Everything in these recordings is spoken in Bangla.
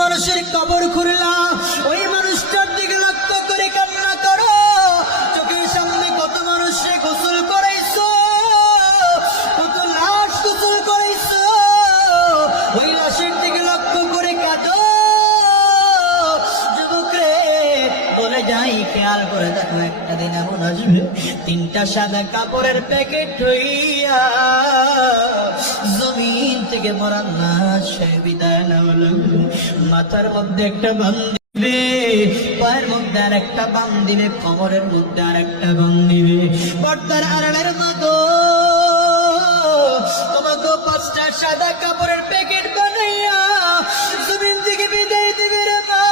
মানুষের কবর খুঁড়লা, ওই মানুষটার দিকে লক্ষ্য করে কান্না করো। চোখের সামনে কত মানুষে গোসল করাইছো, কত লাশ গোসল করাইছো, ওই লাশের দিকে লক্ষ্য করে কাঁদো। যুবকরে বলে যাই, খেয়াল করে দেখো, একটা দিন এমন আসবে, তিনটা সাদা কাপড়ের প্যাকেট হইয়া জমিন থেকে মরার লাশ বিদায় নেওয়া লাগবে। মাথার মধ্যে একটা বান দিবে, পায়ের মধ্যে আর একটা বান দিবে, কোমরের মধ্যে আর একটা বান দিবে। পর্দার আড়ালের মতো তোমাকে পাঁচটা সাদা কাপড়ের প্যাকেট বানাইয়া জমিন থেকে বিদায় দিবে রে মা।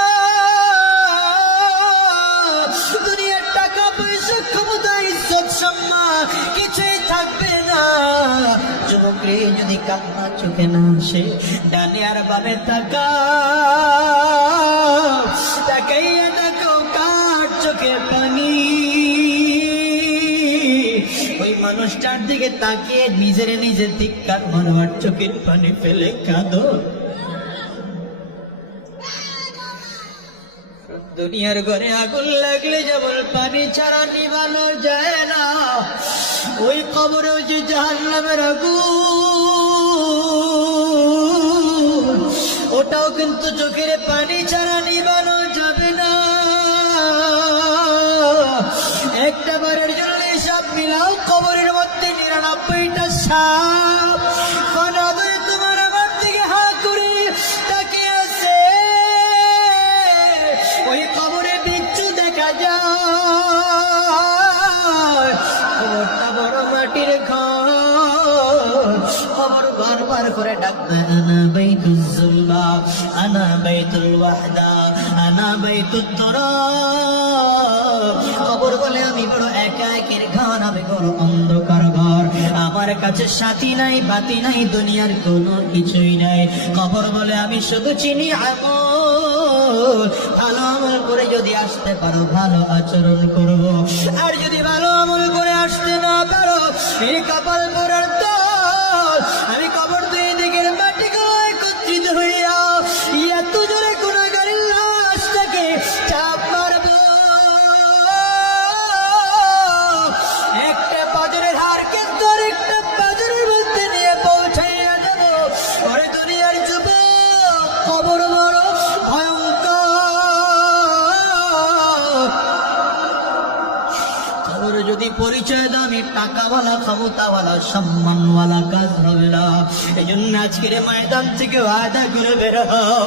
দুনিয়ার টাকা পয়সা, ক্ষমতা, ইজ্জত, সম্মান কিছুই থাকবে না। যুবকরে যদি কান্না চোখে না আসে, ডানে আর বামে তাকাইয়া দেখো কার চোখে পানি। ওই মানুষটার দিকে তাকিয়ে নিজের নিজে ধিক্কার মারবার চোখের পানি ফেলে কাঁদো। দুনিয়ার ঘরে আগুন লাগলে যেমন পানি ছাড়া নিভানো যায় না, ওই কবরেও যে জাহান্নামের আগুন, ওটাও কিন্তু চোখের পানি ছাড়া নিভানো যাবে না। একটা বারের জন্য সব মিলাও, কবরের মধ্যে 99টা সাপ অনাদরে তোমার আমার দিকে হাত করে তাকিয়ে আছে। ওই কবরে বিচ্ছু দেখা যায়, কবরটা বড় মাটির ঘর। কবর বারবার করে ডাকবে, আনা বাইতুল যুলমা, আনা বাইতুল ওয়াহদা, আনা বাইতুত তুরাব। কবর বলে আমি বড় একা একের ঘর, আমি বড় অন্ধকার ঘর, আমার কাছে সাথী নাই, বাতি নাই, দুনিয়ার কোনো কিছুই নাই। কবর বলে আমি শুধু চিনি আমল, ভালো আমল করে যদি আসতে পারো ভালো আচরণ করব, আর যদি ভালো আমল করে আসতে না পারো এই কপাল পোড়ার দল। আমি কবর দুই দিকের মাটিগুলো একত্রিত হইয়া এত জোরে গুনাহগারের লাশটাকে চাপ মারবো। একটা পাজরের হার কিন্তু আরেকটা পাজরের মধ্যে নিয়ে পৌঁছাইয়া যাব। ওরে দুনিয়ার যুবক, কবর বড় ভয়ঙ্কর। কবর যদি পরিচয় দামি, টাকাওয়ালা, ক্ষমতাওয়ালা, সম্মানওয়ালা কাজ হবে না। এই জন্য আজকের ময়দান থেকে ওয়াদা করে বের হও,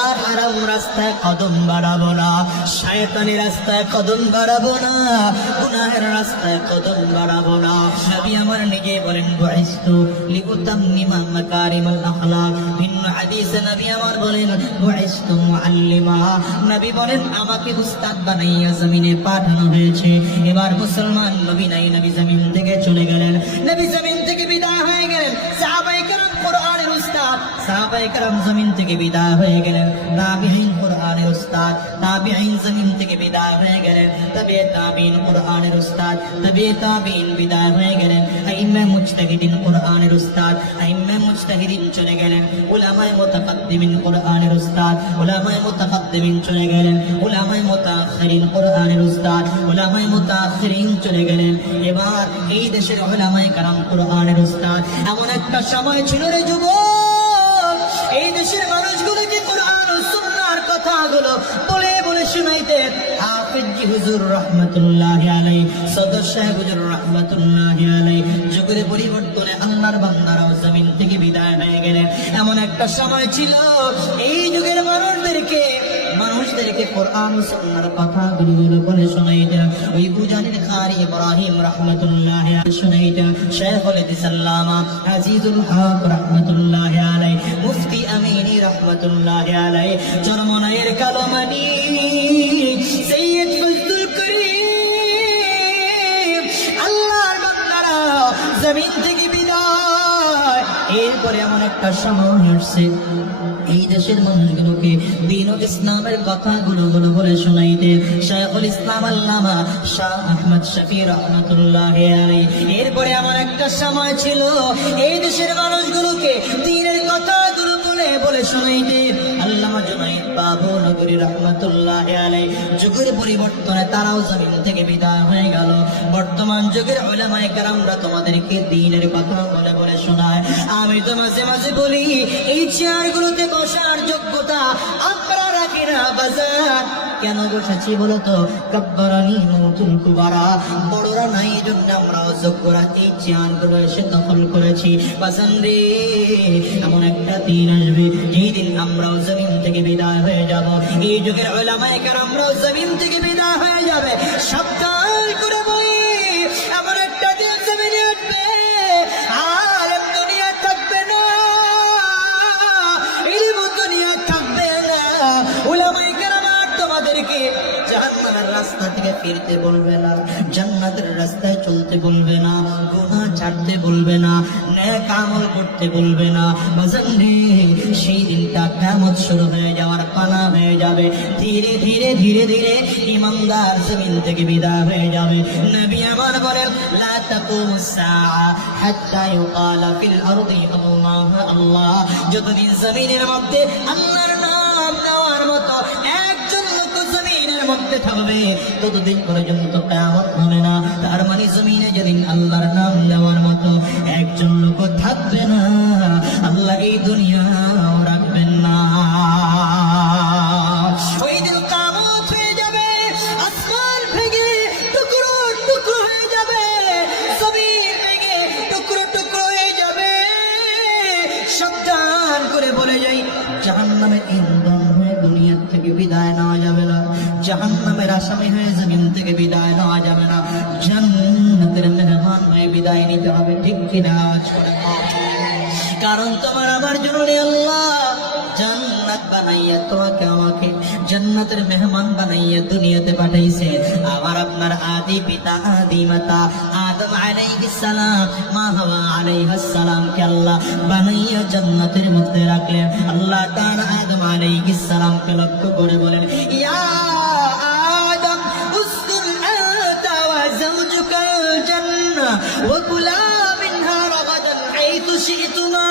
আর হারাম রাস্তায় কদম বাড়াবো না, শয়তানের রাস্তায় কদম বাড়াবো না, গুনাহের রাস্তায় কদম বাড়াবো না। নবী আমার নিজে বলেন, বুইস্তু লিউতাম্মিমা মাকারিমাল আখলাক। ভিন্ন হাদিসে নবী আমার বলেন, বুইস্তু মুআল্লিমা। নবী বলেন, আমাকে উস্তাদ বানাইয়া জমিনে পাঠানো হয়েছে। এবার মুসলমান নবী নাই, নবী জমিন থেকে চলে গেলেন, নবী জমিন থেকে বিদায় হয়ে গেলেন। সাহাবায়ে কেরাম কোরআনের উস্তাদ, সাহাবায়ে কেরাম জমিন থেকে বিদায় হয়ে গেলেন। তাবিঈন কোরআনের উস্তাদ, তাবিঈন জমিন থেকে বিদায় হয়ে গেলেন। তবে তাবিঈন কোরআনের উস্তাদ, তবে তাবিঈন বিদায় হয়ে গেলেন। আইম্মা মুজতাহিদিন কোরআনের উস্তাদ, আইম্মা মুজতাহিদিন চলে গেলেন। উলামায়ে মুতাকাদ্দিমিন কোরআনের উস্তাদ, উলামায়ে মুতাকাদ্দিমিন চলে গেলেন। উলামায়ে মুতাআখিরিন কোরআনের উস্তাদ, উলামায়ে মুতাআখিরিন চলে গেলেন। এবার এই দেশের উলামায়ে কেরাম কোরআনের উস্তাদ। এমন একটা সময় ছিল রে যুবক, এই দেশের মানুষগুলোকে কোরআন ও সুন্নাহর কথাগুলো বলে বলে শুনাইতেন হাফেজ জি হুজুর রাহমাতুল্লাহি আলাইহি, সদর সাহেব হুজুর রাহমাতুল্লাহি আলাইহি। যুগের পরিবর্তনে আল্লাহর বান্দারাও জমিন থেকে বিদায় হয়ে গেলেন। এমন একটা সময় ছিল এই যুগের মানুষদেরকে কোরআন ও সুন্নাহর কথাগুলো বলে শোনাইতেন ওই বুজানির কারি ইব্রাহিম রাহমাতুল্লাহি আলাইহি, শোনাইতেন শাইখুল ইসলাম আজিজুল হক রাহমাতুল্লাহি আলাইহি, মুফতি আমিনী রাহমাতুল্লাহি আলাইহি, চরমনাইয়ের কালমানি সৈয়দ ফজলুল করিম। আল্লাহর বান্দারা জমিন থেকে বিদায়। এরপরে এমন একটা সময় আসছে এই দেশের মানুষগুলোকে দ্বীন ও ইসলামের কথাগুলো বলে শোনাইতেন শাইখুল ইসলাম আল্লামা শাহ আহমদ শফি রাহমাতুল্লাহি আলাইহি। এরপরে এমন একটা সময় ছিল এই দেশের মানুষগুলোকে দ্বীনের কথাগুলো বলে শোনাইতেন আল্লামা জুনাইদ পুরী রহমাতুল্লাহি আলাইহি যুগের পরিবর্তনে তারাও জমিন থেকে বিদায় হয়ে গেল। বর্তমান যুগের উলামায়ে কেরামরা তোমাদেরকে দ্বীনের কথা বলে বলে শোনায়। আমি তো মাঝে মাঝে বলি এই চেয়ারগুলোতে বসার যোগ্যতা আমরা রাখি না বাজার। কেন বসেছি বলতো? কাব্বারানি নতুন কুবারা, বড়রা নাই জন্য আমরাও যোগ্যরা এই চেয়ারগুলো এসে দখল করেছি। বাজান রে, এমন একটা দিন আসবে যেই দিন আমরাও জমিন থেকে বিদায় হয়ে যাব। এই যুগের উলামায়ে কেরামরাও জমিন থেকে বিদায় হয়ে যাবে। সাবধান করে বই, এমন একটা দিন জমিনে আসবে আলেম দুনিয়া থাকবে না, ইলম দুনিয়া থাকবে না। উলামায়ে কেরাম তোমাদেরকে জাহান্নামের রাস্তা থেকে ফিরতে বলবে না, জান্নাতের রাস্তায় চলতে বলবে না, গুনাহ ছাড়তে বলবে না, নেক আমল করতে বলবে না। বাজান রে, সেই দিনটা কিয়ামত শুরু হয়ে যাওয়ার পালা হয়ে যাবে। ধীরে ধীরে ধীরে ধীরে ইমানদার জমিন থেকে বিদায় হয়ে যাবে। নবী আমার বলেন, লা তাকুমুস সাআ হাত্তা ইউকালা ফিল আরদি আল্লাহ আল্লাহ। যতদিন জমিনের মধ্যে আল্লাহর নাম নেওয়ার মতো একজন লোক জমিনের মধ্যে থাকবে ততদিন পর্যন্ত কিয়ামত হবে না। তার মানে জমিনে যেদিন আল্লাহর নাম নেওয়ার মতো একজন লোক থাকবে না, আল্লাহ এই দুনিয়াও রাখবেন না। ওই দিন কিয়ামত হয়ে যাবে, আসমান ভেঙে টুকরো টুকরো হয়ে যাবে, জমিন ভেঙে টুকরো টুকরো হয়ে যাবে। সাবধান করে বলে যাই, জাহান্নামের ইন্ধন হয়ে দুনিয়া থেকে বিদায় নেওয়া যাবে না, জাহান্নামের আসামি হয়ে জমিন থেকে বিদায় নেওয়া যাবে না, জান্নাতের মেহমান হয়ে বিদায় নিতে হবে। ঠিক কিনা? কারণ তোমার আমার জন্য আল্লাহ জান্নাত বানাইয়া তোমাকে আমাকে জান্নাতের মেহমান বানাইয়া দুনিয়াতে পাঠাইছে। আমার আপনার আদি পিতা আদি মাতা আদম আলাইহিস সালাম, মা হাওয়া আলাইহিস সালাম কে আল্লাহ বানাইয়া জান্নাতের মধ্যে রাখলেন। আল্লাহ তাআলা আদম আলাইহিস সালাম কে লক্ষ্য করে বলেন, ইয়া আদম উসকুন আনতা ওয়া যাওজুকাল জান্নাহ ওয়া কুলা মিনহা রাগাদান হাইতু শি'তুমা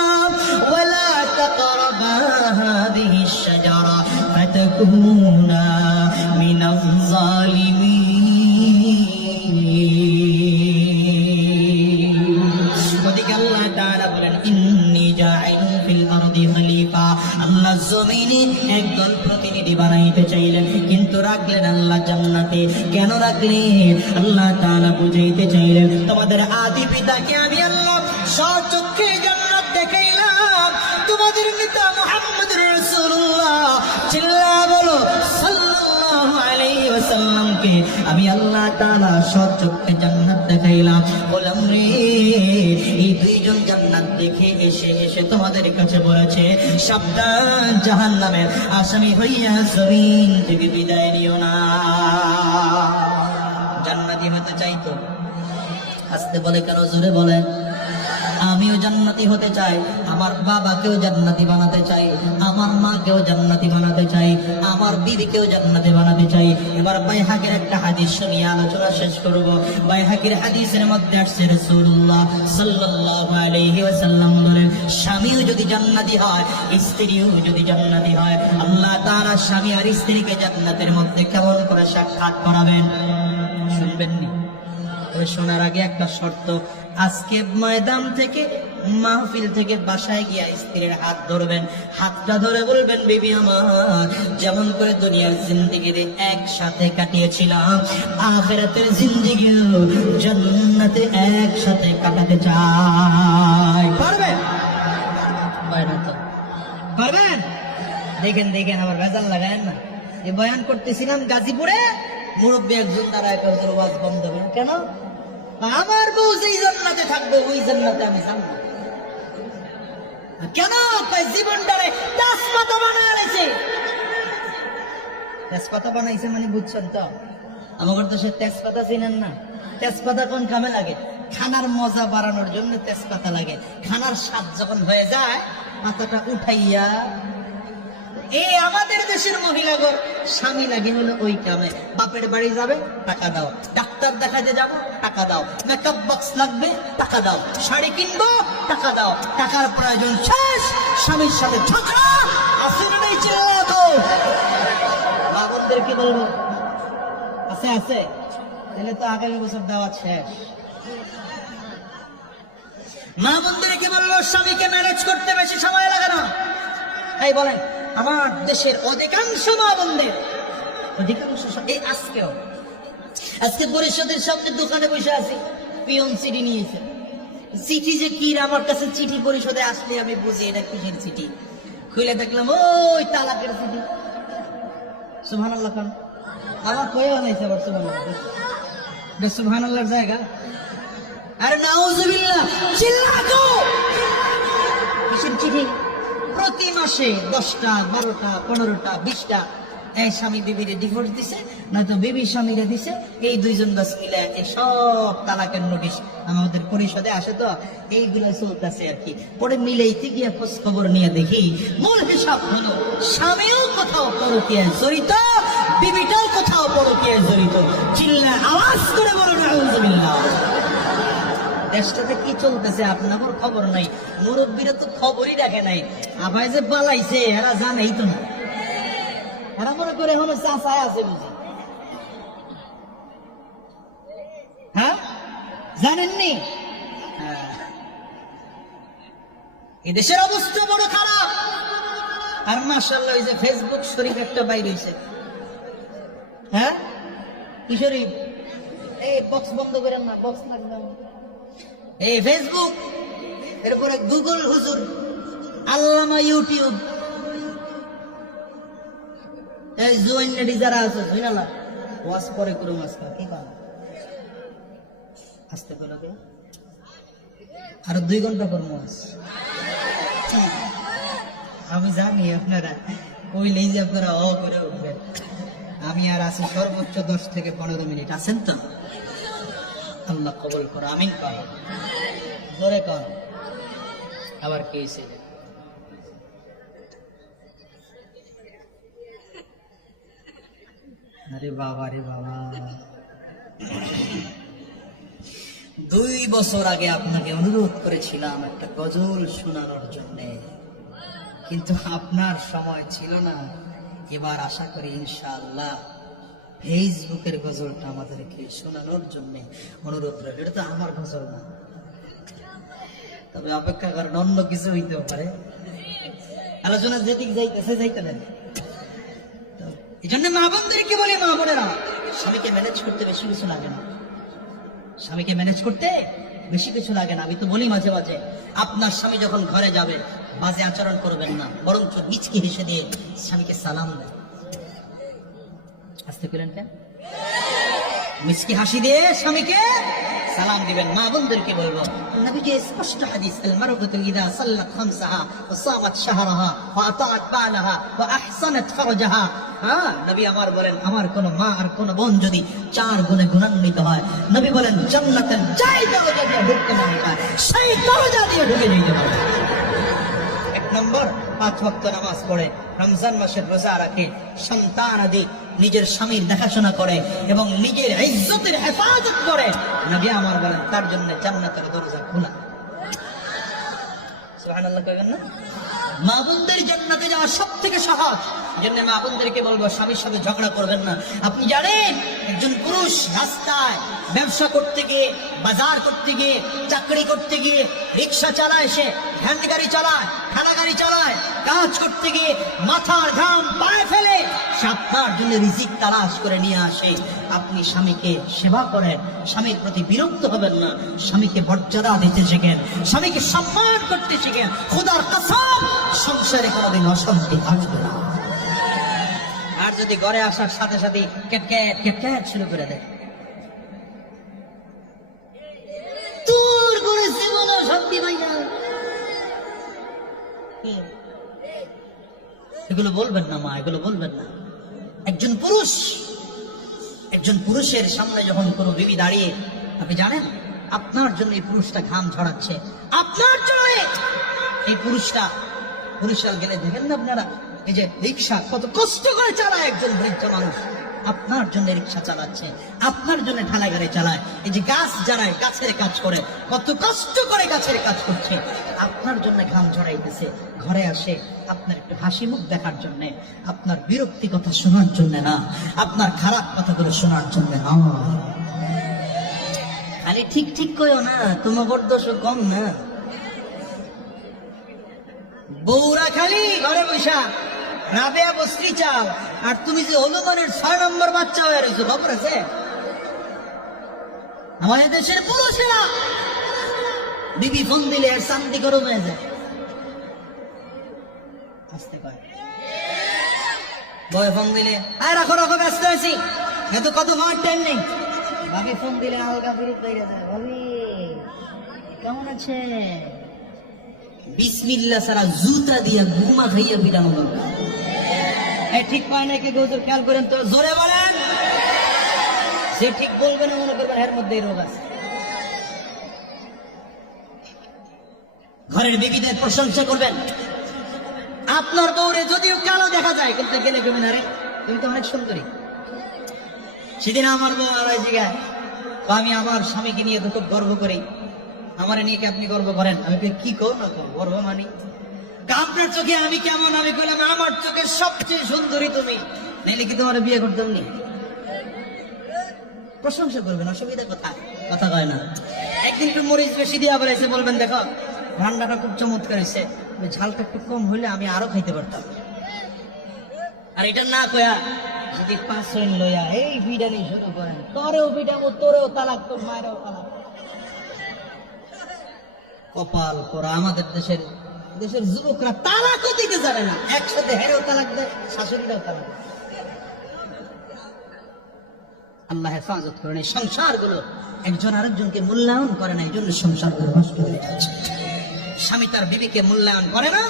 ওয়া লা তাকরাবা হাযিহিশ শাজারা ফাতাকুনা মিনাজ জালিমিন। ওদিকে আল্লাহ তাআলা বলেন, ইন্নী জাইলুন ফিল আরদি খলিফা। আল্লাহ জমিনে একদল প্রতিনিধি বানাইতে চাইলেন, কিন্তু রাখলেন আল্লাহ জান্নাতে। কেন রাখলেন? আল্লাহ তাআলা বুঝাইতে চাইলেন, তোমাদের আদি পিতাকে আমি আল্লাহ সচক্ষে জান্নাত দেখাইলাম, তোমাদের নেতা মুহাম্মদুর রাসূলুল্লাহ চিল্লা বলো সাল্লাল্লাহু আলাইহি ওয়াসাল্লামকে আমি আল্লাহ তাআলা সচক্ষে জান্নাত দেখাইলাম। বললাম রে, এই দুইজন জান্নাত দেখে এসে এসে তোমাদের কাছে বলেছে, সাবধান, জাহান্নামের আসামি হইয়া জমিন থেকে বিদায় নিও না। জান্নাতি হতে চাইতো? আসতে বলে কেন? জোরে বলেন। আমিও জান্নাতি হতে চাই, আমার বাবাকেও জান্নাতি বানাতে চাই, আমার মাকেও জান্নাতি বানাতে চাই, আমার বিবিকেও জান্নাতি বানাতে চাই। এবার বাইহাকির একটা হাদিস শুনিয়ে আলোচনা শেষ করব। বাইহাকির হাদিসের মধ্যে আসছে রাসূলুল্লাহ সাল্লাল্লাহু আলাইহি ওয়াসাল্লাম বলেন, স্বামীও যদি জান্নাতি হয়, স্ত্রীও যদি জান্নাতি হয়, আল্লাহ তাআলা স্বামী আর স্ত্রীকে জান্নাতের মধ্যে কেমন করে সাক্ষাৎ করাবেন শুনবেননি? শোনার আগে একটা শর্ত, আজকে ময়দান থেকে মাহফিল থেকে বাসায় গিয়া স্ত্রীর হাত ধরবেন, হাতটা ধরে বলবেন, বিবি আমার, যেমন করে দুনিয়ার জিন্দেগিতে একসাথে কাটিয়েছিলাম, আখিরাতের জিন্দেগিও জান্নাতে একসাথে কাটাতে চাই। পারবেন? পারবেন তো? পারবেন? দেখেন দেখেন, আবার ভেজাল লাগায়েন না। এই বয়ান করতেছিলাম গাজীপুরে, মুরব্বী একজন দাঁড়ায় করতে ওয়াজ বন্ধ করেন। কেন? আমার বউ যেই জান্নাতে থাকবে ওই জান্নাতে আমি থাকবো। কেন? জীবনটারে তেজপাতা বানাইছে। তেজপাতা বানাইছে মানে বুঝছেন তো? আমার তো সে তেজপাতা চিনেন না। তেজপাতা কোন কামে লাগে? খানার মজা বাড়ানোর জন্য তেজপাতা লাগে। খানার স্বাদ যখন হয়ে যায়, পাতাটা উঠাইয়া এই আমাদের দেশের মহিলাগণ স্বামী লাগে হলো ওই কামে। বাপের বাড়ি যাবে, টাকা দাও। ডাক্তার দেখাতে যাব, টাকা দাও। মেকআপ বক্স লাগবে, টাকা দাও। শাড়ি কিনবো, টাকা দাও। টাকার প্রয়োজন শেষ, স্বামীর সাথে ঝগড়া। আসেন নেই চিল্লাতো। বলবো? আছে আছে, তাহলে তো আগামী বছর দাওয়াত শেষ। মা বোনদেরকে বলবো স্বামীকে ম্যানেজ করতে বেশি সময় লাগে না। এই বলেন, আমার দেশের অধিকাংশ মা বোনদের এই আজকে পরিষদের সামনে দোকানে বসে আছি, পিয়ন চিঠি নিয়েছে। চিঠি যে কি, আমার কাছে চিঠি পরিষদে আসলে আমি বুঝি এটা কিসের চিঠি। খুলে দেখলাম ওই তালাকের চিঠি। সুবহানাল্লাহ খান আমার কয়ে বানাইছে আবার সুবহানাল্লাহ, সুবহানাল্লাহর জায়গা। আরে নাউজুবিল্লাহ, চিল্লাকো। কিসের চিঠি? প্রতি মাসে 10টা 12টা 15টা 20টা এই স্বামী বিবিরে ডিভোর্স দিছে, নয়তো বিবি স্বামীরে দিছে। এই দুইজন বাস মিলে এই সব তালাকের নোটিশ আমাদের পরিষদে আসে, তো এইগুলো চলতেছে আর কি। পরে মিলাইতে গিয়ে খোঁজ খবর নিয়ে দেখি মূল হিসাব হলো স্বামীও কোথাও পরকীয়ায় জড়িত, বিবিটাও কোথাও পরকীয়ায় জড়িত। চিল্লা আওয়াজ করে বলো নাউজুবিল্লাহ। দেশটাতে কি চলতেছে আপনার খবর নাই, মুরব্বীরা তো খবরই রাখে নাই। আভাই যে পালাইছে এরা জানেই তো না, এরা মনে করে এখন চাচায় আছে বুঝি। হ্যাঁ জানেননি? এদেশের অবস্থা বড় খারাপ। আর মাশাআল্লাহ ওই যে ফেসবুক শরীফ একটা বাইর হইছে। হ্যাঁ কি শরীফ? এই বক্স বন্ধ করেন না, বক্স লাগবে। এই ফেসবুক, এরপরে গুগল হুজুর, আল্লামা ইউটিউব, এই জয়েন লেডি যারা আছে জয়নালা ওয়াজ পরে করুম আজকে কি কাজ আসতে বলো কে আর 2 ঘন্টা করব ওয়াজ। আমি জানি আপনারা কইলেই যে আপনারা ও করে উঠবেন। আমি আর আছি সর্বোচ্চ 10 থেকে 15 মিনিট। আছেন তো? আল্লাহ কবুল করো, আমিন কর, জোরে কর। আবার কি হইছে? আরে বাবা রে বাবা, 2 বছর আগে আপনাকে অনুরোধ করেছিলাম একটা গজল শোনানোর জন্য, কিন্তু আপনার সময় ছিল না। এবার আশা করি ইনশাআল্লাহ ফেসবুকের গজলটা আমাদেরকে শোনানোর জন্য অনুরোধ রইল। এটা তো আমার গজল না, তবে অপেক্ষা করেন, অন্য কিছু হইতেও পারে। আলোচনা যেদিক যাইতেছে যাইতে দেন। এই জন্য মা বোনদেরকে বলি, মা বোনেরা স্বামীকে ম্যানেজ করতে বেশি কিছু লাগে না। স্বামীকে ম্যানেজ করতে বেশি কিছু লাগে না। আমি তো বলি মাঝে মাঝে, আপনার স্বামী যখন ঘরে যাবে বাজে আচরণ করবেন না, বরঞ্চ মিচকি হেসে দিয়ে স্বামীকে সালাম দেন। আসতে পেলেন কেন? মিচকি হাসি দিয়ে স্বামীকে সালাম দিবেন। মা বোনদেরকে বলবো, নবীজি স্পষ্ট হাদিস, আল মারআতু ইযা সাল্লাত খামসাহা ওয়া সামাত শাহরাহা ওয়া আতাআত বালাহা ওয়া আহসানাত ফারজাহা। হ্যাঁ, নবী আমার বলেন, আমার কোন মা আর কোন বোন যদি 4 গুণে গুণান্বিত হয়, নবী বলেন জান্নাতের যাই দরজা দিয়ে ঢুকতে মনে হয় সেই দরজা দিয়ে ঢুকে যেতে পারে। 1 নম্বর 5 ওয়াক্ত নামাজ পড়ে, রমজান মাসের রোজা রাখে, সন্তান আদি নিজের স্বামীর দেখাশোনা করে এবং নিজের ইজ্জতের হেফাজত করে। নবী আমার বলেন তার জন্য জান্নাতের দরজা খোলা। সুবহানাল্লাহ কইবেন না? মা বোনদের জান্নাতে যাওয়া সবথেকে সহজ। জন্য মা বোনদেরকে বলবো স্বামীর সাথে ঝগড়া করবেন না। আপনি জানেন একজন পুরুষ রাস্তায় ব্যবসা করতে গিয়ে, বাজার করতে গিয়ে, চাকরি করতে গিয়ে, রিক্সা চালায়, সে ভ্যান গাড়ি চালায়, ঠেলা গাড়ি চালায়, কাজ করতে গিয়ে মাথার ঘাম পায়ে ফেলে সে আপনার জন্য রিজিক তালাশ করে নিয়ে আসে। আপনি স্বামীকে সেবা করেন, স্বামীর প্রতি বিরক্ত হবেন না, স্বামীকে মর্যাদা দিতে শিখেন, স্বামীকে সম্মান করতে শিখেন। খোদার কসম, সংসারে কোনোদিন অশান্তি থাকবে না। আর যদি ঘরে আসার সাথে সাথে ক্যাটক্যাট ক্যাটক্যাট শুরু করে দেয়, তোর ঘরে জীবন শান্তি পাই না, এগুলো বলবেন না মা, এগুলো বলবেন না। একজন পুরুষের সামনে যখন কোনো বিবি দাঁড়িয়ে, আপনি জানেন আপনার জন্য এই পুরুষটা ঘাম ঝরাচ্ছে, আপনার জন্য এই পুরুষরা গেলে দেখেন না আপনারা, এই যে রিক্সা কত কষ্ট করে চালায় একজন বৃদ্ধ মানুষ, আপনার জন্য রিক্সা চালাচ্ছে, আপনার জন্য ঠেলা গাড়ি চালায়, এই যে গাছ যারা গাছের কাজ করে, কত কষ্ট করে গাছের কাজ করছে, আপনার জন্য ঘাম ঝরাইতেছে, ঘরে আসে আপনার একটু হাসি মুখ দেখার জন্য, আপনার বিরক্তি কথা শোনার জন্য না, আপনার খারাপ কথাগুলো শোনার জন্য না। খালি ঠিক ঠিক কইও না, তোমার বড় দোষ কম না। বউরা খালি ঘরে বসা রাবেয়া বস্ত্রী চাল, আর তুমি যে হনুমানের 6 নম্বর বাচ্চা হয়ে রয়েছো, খবর আছে? আমাদের দেশের পুরুষেরা বিবি ফোন দিলে আর শান্তি গরম হয়ে যায়। আসতে কয় বয় ফোন দিলে, আয় রাখো রাখো, ব্যস্ত আছি, এত কত হওয়ার টাইম নেই। ভাবি ফোন দিলে হালকা বিরক্ত হয়ে যায়, ভাবি কেমন আছে? বিসমিল্লাহ সারা জুতা দিয়া ঘুমা খাইয়া পিটানো দরকার। ঠিক পায় না কে গোজর, খেয়াল করেন তো, জোরে বলেন। যে ঠিক বলবে না মনে করবেন এর মধ্যে রোগ আছে। ঘরের বিবিদের প্রশংসা করবেন। আপনার বউরে যদিও কালো দেখা যায়, কিন্তু গেলে কমে না রে, তুমি তো অনেক সুন্দরী। সেদিন আমার বউ আমার জিগায়, আমি আমার স্বামীকে নিয়ে তো খুব গর্ব করি, আমার নিয়ে কি আপনি গর্ব করেন? আমি কি কো না কো গর্ব মানি, আপনার চোখে আমি কেমন? আমি বললাম আমার চোখে সবচেয়ে সুন্দরী তুমি, নাইলে কি তোমার বিয়ে করতাম নি? প্রশংসা করবেন, অসুবিধা কোথায়? কথা কয় না। একদিন একটু মরিচ বেশি দিয়ে আবার এসে বলবেন, দেখো রান্নাটা খুব চমৎকার হয়েছে, ঝালটা একটু কম হইলে আমি আরো খাইতে পারতাম। আর এটা না কয়া যদি 5 জন লইয়া এই ভিডানি শুরু করেন, তোরেও ভিডাবো, তোরেও তালাক, তোর মায়েরও তালাক। কপাল পোড়া আমাদের দেশের যুবকরা তালাকও দিতে জানে না, একসাথে হেরেও তালাক দেয়, শাশুড়িরাও তালাক দেয়। আল্লাহ হেফাজত করেন। এই সংসার গুলো একজন আরেকজনকে মূল্যায়ন করে না, এই জন্য সংসার গুলো নষ্ট হয়ে যাচ্ছে। স্বামী তার বিবিকে মূল্যায়ন করে না,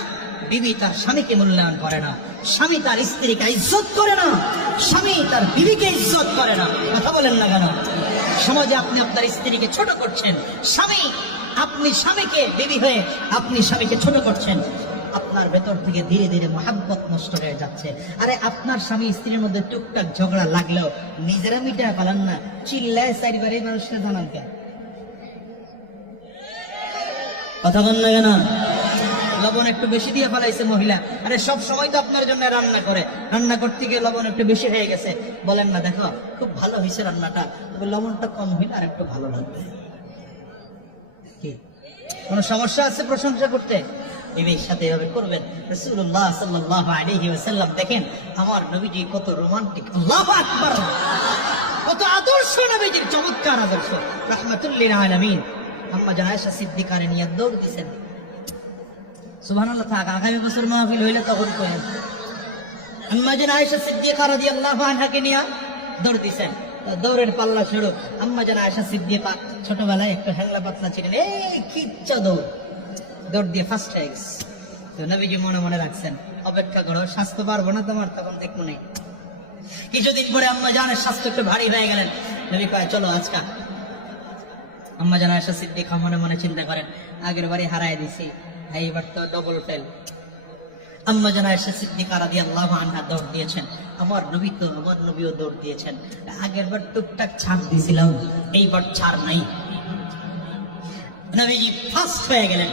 বিবি তার স্বামীকে মূল্যায়ন করে না, স্বামী তার স্ত্রীকে ইজ্জত করে না, স্বামী তার বিবিকে ইজ্জত করে না। কথা বলেন না কেন? সমাজে আপনি আপনার স্ত্রীকে ছোট করছেন, আপনি স্বামীকে বিবি হয়ে আপনি স্বামীকে ছোট করছেন, আপনার ভেতর থেকে ধীরে ধীরে মহাব্বত নষ্ট হয়ে যাচ্ছে। আরে আপনার স্বামী স্ত্রীর মধ্যে টুকটাক ঝগড়া লাগলেও নিজেরা মিটা পালান না, চিল্লায় চারিবারে মানুষকে জানান কেন? কথা বল না কেন? লবণ একটু বেশি দিয়ে ফেলাইছে মহিলা, আরে সব সময় তো আপনার জন্য রান্না করে, রান্না করতে গিয়ে লবণ একটু বেশি হয়ে গেছে, বলেন না দেখো খুব ভালো হয়েছে রান্নাটা, তবে লবণটা কম হইলে আর একটু ভালো লাগবে। কি কোন সমস্যা আছে প্রশংসা করতে? বিবির সাথে এভাবে করবেন। রাসূলুল্লাহ সাল্লাল্লাহু আলাইহি ওয়াসাল্লাম দেখেন আমার নবীজি কত রোমান্টিক, আল্লাহু আকবার, কত আদর্শ, নবীজির চমৎকার আদর্শ, রাহমাতুল লিল আলামিন। আম্মা জান আয়েশা সিদ্দিকার নিয়ে দৌড় দিয়েছেন। সুবহানাল্লাহ, থাক আগামী বছর মাহফিল হইলে তখন কইেন। আম্মা জান আয়েশা সিদ্দিকা রাদিয়াল্লাহু আনহাকে নিয়ে দৌড় দিয়েছেন। দৌড়ের পাল্লা শুরু। আম্মা জান আয়েশা সিদ্দিকা ছোটবেলায় একটু হ্যাংলা পাতলা ছিলেন, এই খিচ্চা দৌড় দিয়ে ফার্স্ট হয়ে গেছে। তো নবীজি মনে মনে রাখছেন, অপেক্ষা করো, স্বাস্থ্য পারবো না তোমার, তখন দেখবো নেই। কিছুদিন পরে আম্মা জানের স্বাস্থ্য একটু ভারী হয়ে গেলেন, নবী কয় চলো আজকা। আম্মা জান আয়েশা সিদ্দিকা মনে মনে চিন্তা করেন, আগের বাড়ি হারায় দিছি, এইবার তো ডবল ফেল। আম্মা জান আয়েশা সিদ্দিকা রাদিয়াল্লাহু আনহা দৌড় দিয়েছেন, আমার নবীও দৌড় দিয়েছেন। আগের বার টুকটাক ছাড় দিয়েছিলাম, এইবার ছাড় নাই। নবীজি ফার্স্ট হয়ে গেলেন।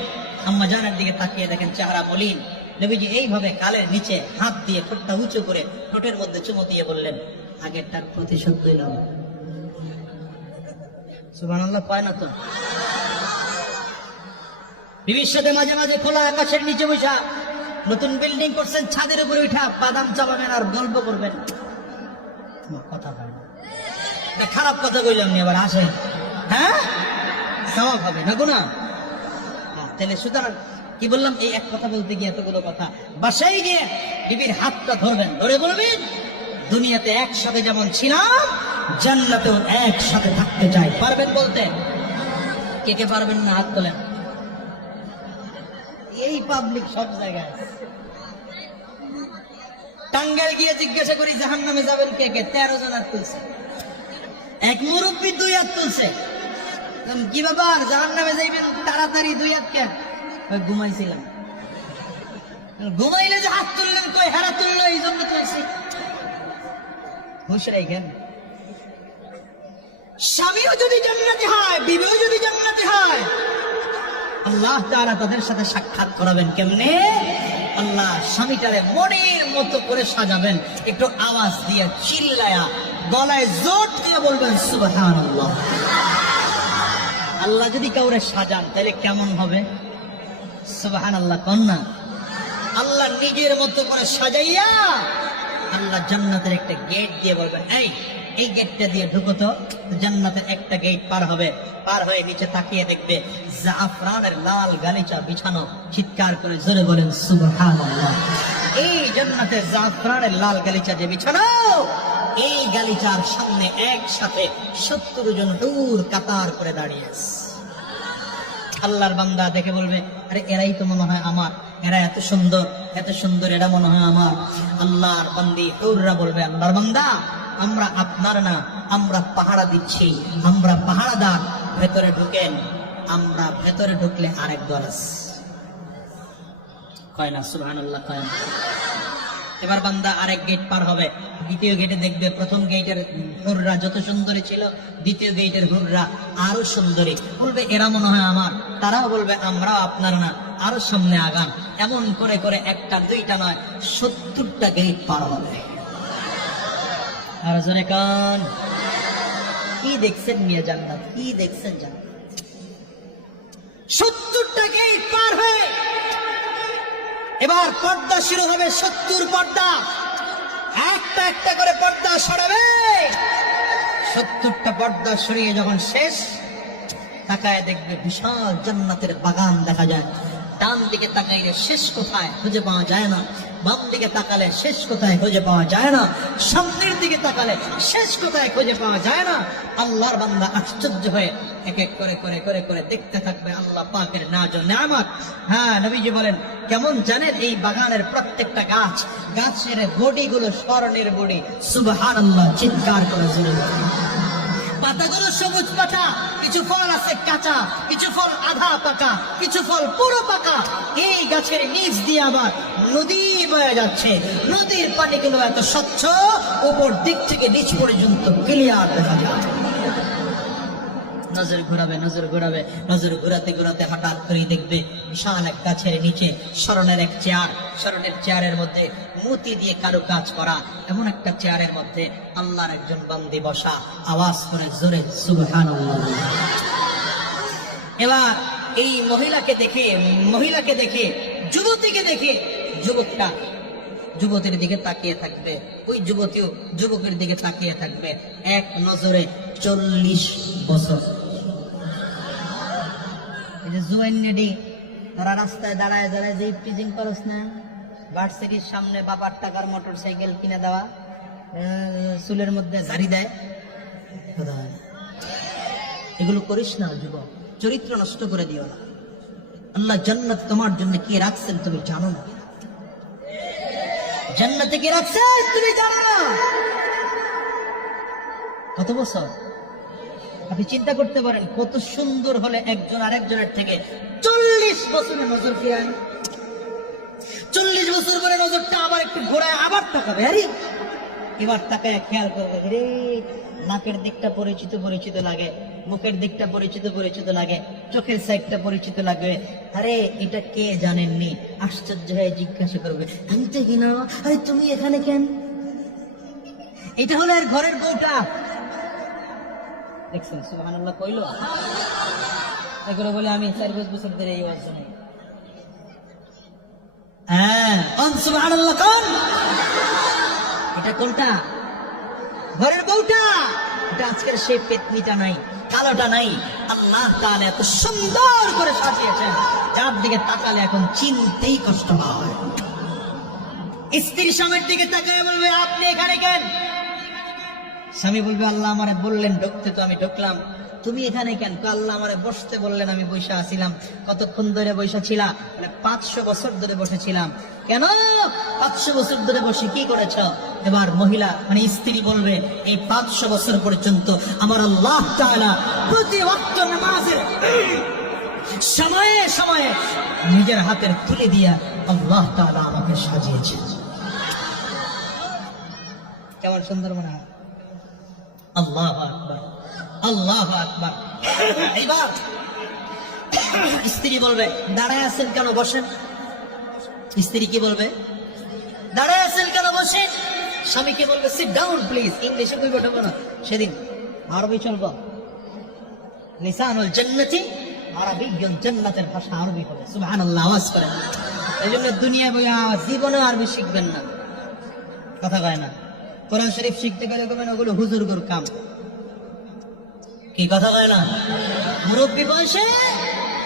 আম্মা জানের দিকে তাকিয়ে দেখেন চেহারা মলিন। নবীজি এইভাবে গালের নিচে হাত দিয়ে ঠোঁটটা উঁচু করে ঠোঁটের মধ্যে চুমু দিয়ে বললেন, আগেরটার প্রতিশোধ লইলাম। সুবহানাল্লাহ, পায় না তো? বিবির সাথে মাঝে মাঝে খোলা আকাশের নিচে বসা, নতুন বিল্ডিং করছেন, ছাদের উপরে উঠা বাদাম চাবাবেন আর গল্প করবেন, কথা হয় না। খারাপ কথা কইলাম নি, আবার আসে, হ্যাঁ সওয়াব হবে না গুনাহ? তাহলে সুতরাং কি বললাম, এই এক কথা বলতে গিয়ে এতগুলো কথা। বাসায় গিয়ে বিবির হাতটা ধরবেন, ধরে বলবেন, দুনিয়াতে একসাথে যেমন ছিলাম জান্নাতেও একসাথে থাকতে চাই। পারবেন বলতে? কে কে পারবেন না হাত তোলেন। এই পাবলিক সব জায়গায়। টাঙ্গাইল গিয়ে জিজ্ঞাসা করি জাহান্নামে যাবেন কে কে, 13 জন হাত তুলছে। এক মুরব্বী 2 হাত তুলছে। কি ব্যাপার, জাহান্নামে যাইবেন তাড়াতাড়ি 2 হাত কেন? ঘুমাইছিলাম। ঘুমাইলে যে হাত তুললেন, কই হেরা তুললো, এই জন্য তুলছি। হুঁশ রাখেন। স্বামীও যদি জান্নাতি হয়, বিবিও যদি জান্নাতি হয়, আল্লাহ তাআলা তাদের সাথে সাক্ষাৎ করাবেন কেমনে? আল্লাহ স্বামীটারে মনের মতো করে সাজাবেন, একটু আওয়াজ দিয়ে চিল্লায়া গলায় জোর দিয়ে বলবেন সুবহানাল্লাহ। আল্লাহ যদি কাউরে সাজান তাহলে কেমন হবে? সুবহানাল্লাহ কন্যা। আল্লাহ নিজের মতো করে সাজাইয়া আল্লাহ জান্নাতের একটা গেট দিয়ে বলবেন, এই গেটটা দিয়ে ঢুকো তো। জান্নাতের একটা গেট পার হবে, পার হয়ে নিচে তাকিয়ে দেখবে জাফরানের লাল গালিচা বিছানো। চিৎকার করে জোরে বলেন সুবহানাল্লাহ। এই জান্নাতের জাফরানের লাল গালিচা যে বিছানো, এই গালিচার সামনে একসাথে 70 জন হুর কাতার করে দাঁড়িয়ে আছে। আল্লাহর বান্দা দেখে বলবে, আরে এরাই তো মনে হয় আমার, এরা এত সুন্দর, এত সুন্দর, এরা মনে হয় আমার। আল্লাহর বান্দি হুররা বলবে, আল্লাহর বান্দা আমরা আপনার না, আমরা পাহারা দিচ্ছি, আমরা পাহারাদার, ভেতরে ঢুকেন। আমরা ভেতরে ঢুকলে আরেক দল আছে। কয় না সুবহানাল্লাহ, কয় না। এবার বান্দা আরেক গেট পার হবে, দ্বিতীয় গেটে দেখবে প্রথম গেটের হুররা যত সুন্দরী ছিল, দ্বিতীয় গেটের হুররা আরো সুন্দরী। বলবে এরা মনে হয় আমার, তারাও বলবে আমরাও আপনার না, আরো সামনে আগান। এমন করে করে একটা দুইটা নয় 70টা গেট পার হবে। আর জোরে কান, কি দেখছেন মিয়া জান্নাত, কি দেখছেন জান্নাত? 70টা গেট পার হয়ে এবার পর্দা শুরু হবে। 70 পর্দা, একটা একটা করে পর্দা সরাবে। 70টা পর্দা সরিয়ে যখন শেষ, তাকায় দেখবে বিশাল জান্নাতের বাগান দেখা যায়। ডান দিকে তাকাইলে শেষ কোথায় খুঁজে পাওয়া যায় না, বাম দিকে তাকালে শেষ কোথায় খুঁজে পাওয়া যায় না, সামনের দিকে তাকালে শেষ কোথায় খুঁজে পাওয়া যায় না। আল্লাহর বান্দা আশ্চর্য হয়ে এক এক করে করে করে করে দেখতে থাকবে আল্লাহ পাকের নাজ ও নেয়ামত। হ্যাঁ, নবীজি বলেন কেমন জানেন? এই বাগানের প্রত্যেকটা গাছ, গাছের বডি গুলো স্বর্ণের বডি। সুবহানাল্লাহ, চিৎকার করে জোরে বলেন। পাতাগুলো সবুজ পাতা, কিছু ফল আছে কাঁচা, কিছু ফল আধা পাকা, কিছু ফল পুরো পাকা। এই গাছের নিচ দিয়ে আবার নদী বয়ে যাচ্ছে। নদীর পানিগুলো এত স্বচ্ছ, উপর দিক থেকে নিচ পর্যন্ত ক্লিয়ার দেখা যায়। নজর ঘুরাবে, নজর ঘুরাবে, নজর ঘুরাতে ঘুরাতে হঠাৎ করে দেখবে বিশাল এক গাছের নিচে স্মরণের এক চেয়ার। স্মরণের চেয়ারের মধ্যে মতি দিয়ে কারুকাজ করা এমন একটা চেয়ারের মধ্যে আল্লাহর একজন বান্দি বসা। আওয়াজ করে জোরে সুবহানাল্লাহ। এবার এই মহিলাকে দেখে যুবতীকে দেখে যুবকটা যুবতীর দিকে তাকিয়ে থাকবে, ওই যুবতীও যুবকের দিকে তাকিয়ে থাকবে। এক নজরে 40 বছর। এই যে জুয়ান নেডি, তারা রাস্তায় দাঁড়ায় দাঁড়ায় যে টিজিং করস না, ভার্সিটির সামনে বাবার টাকার মোটর সাইকেল কিনে দেওয়া, চুলের মধ্যে ঝাড়ি দেয়, এগুলো করিস না যুবক, চরিত্র নষ্ট করে দিও না। আল্লাহ জান্নাত তোমার জন্য কি রাখছেন তুমি জানো না? জান্নাতে কি রাখছেন তুমি জানো না? কত বছর? আপনি চিন্তা করতে পারেন কত সুন্দর হলে একজন আরেকজনের থেকে 40 বছরে নজর ফিরায়। 40 বছর পরে নজরটা আবার একটু ঘোরায় আবার তাকাবে, আরে এবার তাকায় খেয়াল করবে, রে নাকের দিকটা পরিচিত পরিচিত লাগে, মুখের দিকটা পরিচিত পরিচিত লাগে, চোখের সাইডটা পরিচিত লাগে। আরে এটা কে জানেননি? আশ্চর্য হয়ে জিজ্ঞাসা করবে, আমি তো কিনা, আরে তুমি এখানে কেন? এটা হলো এর ঘরের বউটা। দেখছেন সুবহানাল্লাহ কইলো? এগুলো বলে আমি 4-5 বছর ধরে এই ওয়াজ শুনি। হ্যাঁ, সুবহানাল্লাহ কোন? এটা কোনটা? ঘরের বউটা। এটা আজকের সেই পেতনিটা নাই, কালোটা নাই। আল্লাহ তাআলা এত সুন্দর করে সাজিয়েছেন, যার দিকে তাকালে এখন চিনতেই কষ্ট হয়। স্ত্রী স্বামীর দিকে তাকায় বলবে, আপনি এখানে কেন? স্বামী বলবে, আল্লাহ আমারে বললেন ঢুকতে তো আমি ঢুকলাম। তুমি এখানে কেন? আল্লাহ আমারে বসতে বললেন, আমি বসে আছিলাম। কতক্ষণ ধরে বসে ছিলা? 500 বছর ধরে বসেছিলাম। কেন 500 বছর ধরে বসে কি করেছ? এবার মহিলা মানে স্ত্রী বলবে, এই 500 বছর পর্যন্ত আমার আল্লাহ তাআলা প্রতি ওয়াক্ত নামাজের সময়ে সময়ে নিজের হাতের তুলে দিয়া আল্লাহ তাআলা আমাকে সাজিয়েছে। কেমন সুন্দর মনে হয়? আল্লাহু আকবার, আল্লাহু আকবার। এইবার স্ত্রী বলবে দাঁড়ায় আছেন কেন, বসেন। স্ত্রী কি বলবে? দাঁড়ায় আছেন কেন, বসেন। স্বামী কি বলবে? Sit down please. ইংলিশে কইব না, সেদিন আরবি চলবো। লিসানুল জান্নাতি আরবিয়্যুন, জান্নাতের ভাষা আরবি হবে। সুবহানাল্লাহ, আওয়াজ করেন। এইজন্য দুনিয়ায় বইয়া জীবনে আরবি শিখবেন না, কথা কয় না। কোরআন শরীফ শিখতে গেলে কবেন ওগুলো হুজুরগুর কাম, কি কথা কয় না। মুরব্বী বয়সে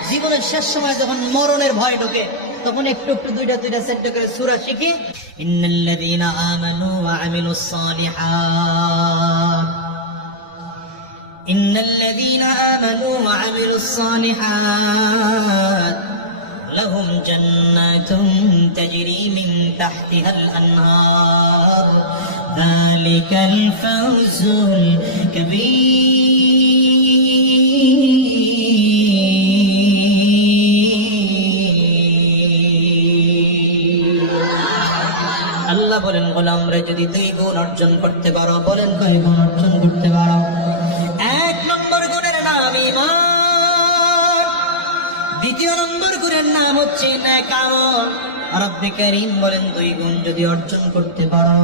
জীবনের শেষ সময় যখন মরণের ভয় ঢোকে, তখন একটু একটু দুইটা সেন্টে করে সূরা শিখি। ইন্নাল্লাযীনা আমানু ওয়া আমিলুস সালিহাত, ইন্নাল্লাযীনা আমানু ওয়া আমিলুস সালিহাত লাহুম জান্নাতুন তাজরি মিন তাহতিহাল আনহার যালিকাল ফাওজুল কাবীর। আল্লাহ বলেন, গোলামরা যদি 2 গুণ অর্জন করতে পারো, বলেন কয় গুণ অর্জন করতে পারো? 1 নম্বর গুণের নাম ঈমান, 2 নম্বর গুণের নাম হচ্ছে নেক আমল। রব্বে কারীম বলেন 2 গুণ যদি অর্জন করতে পারো,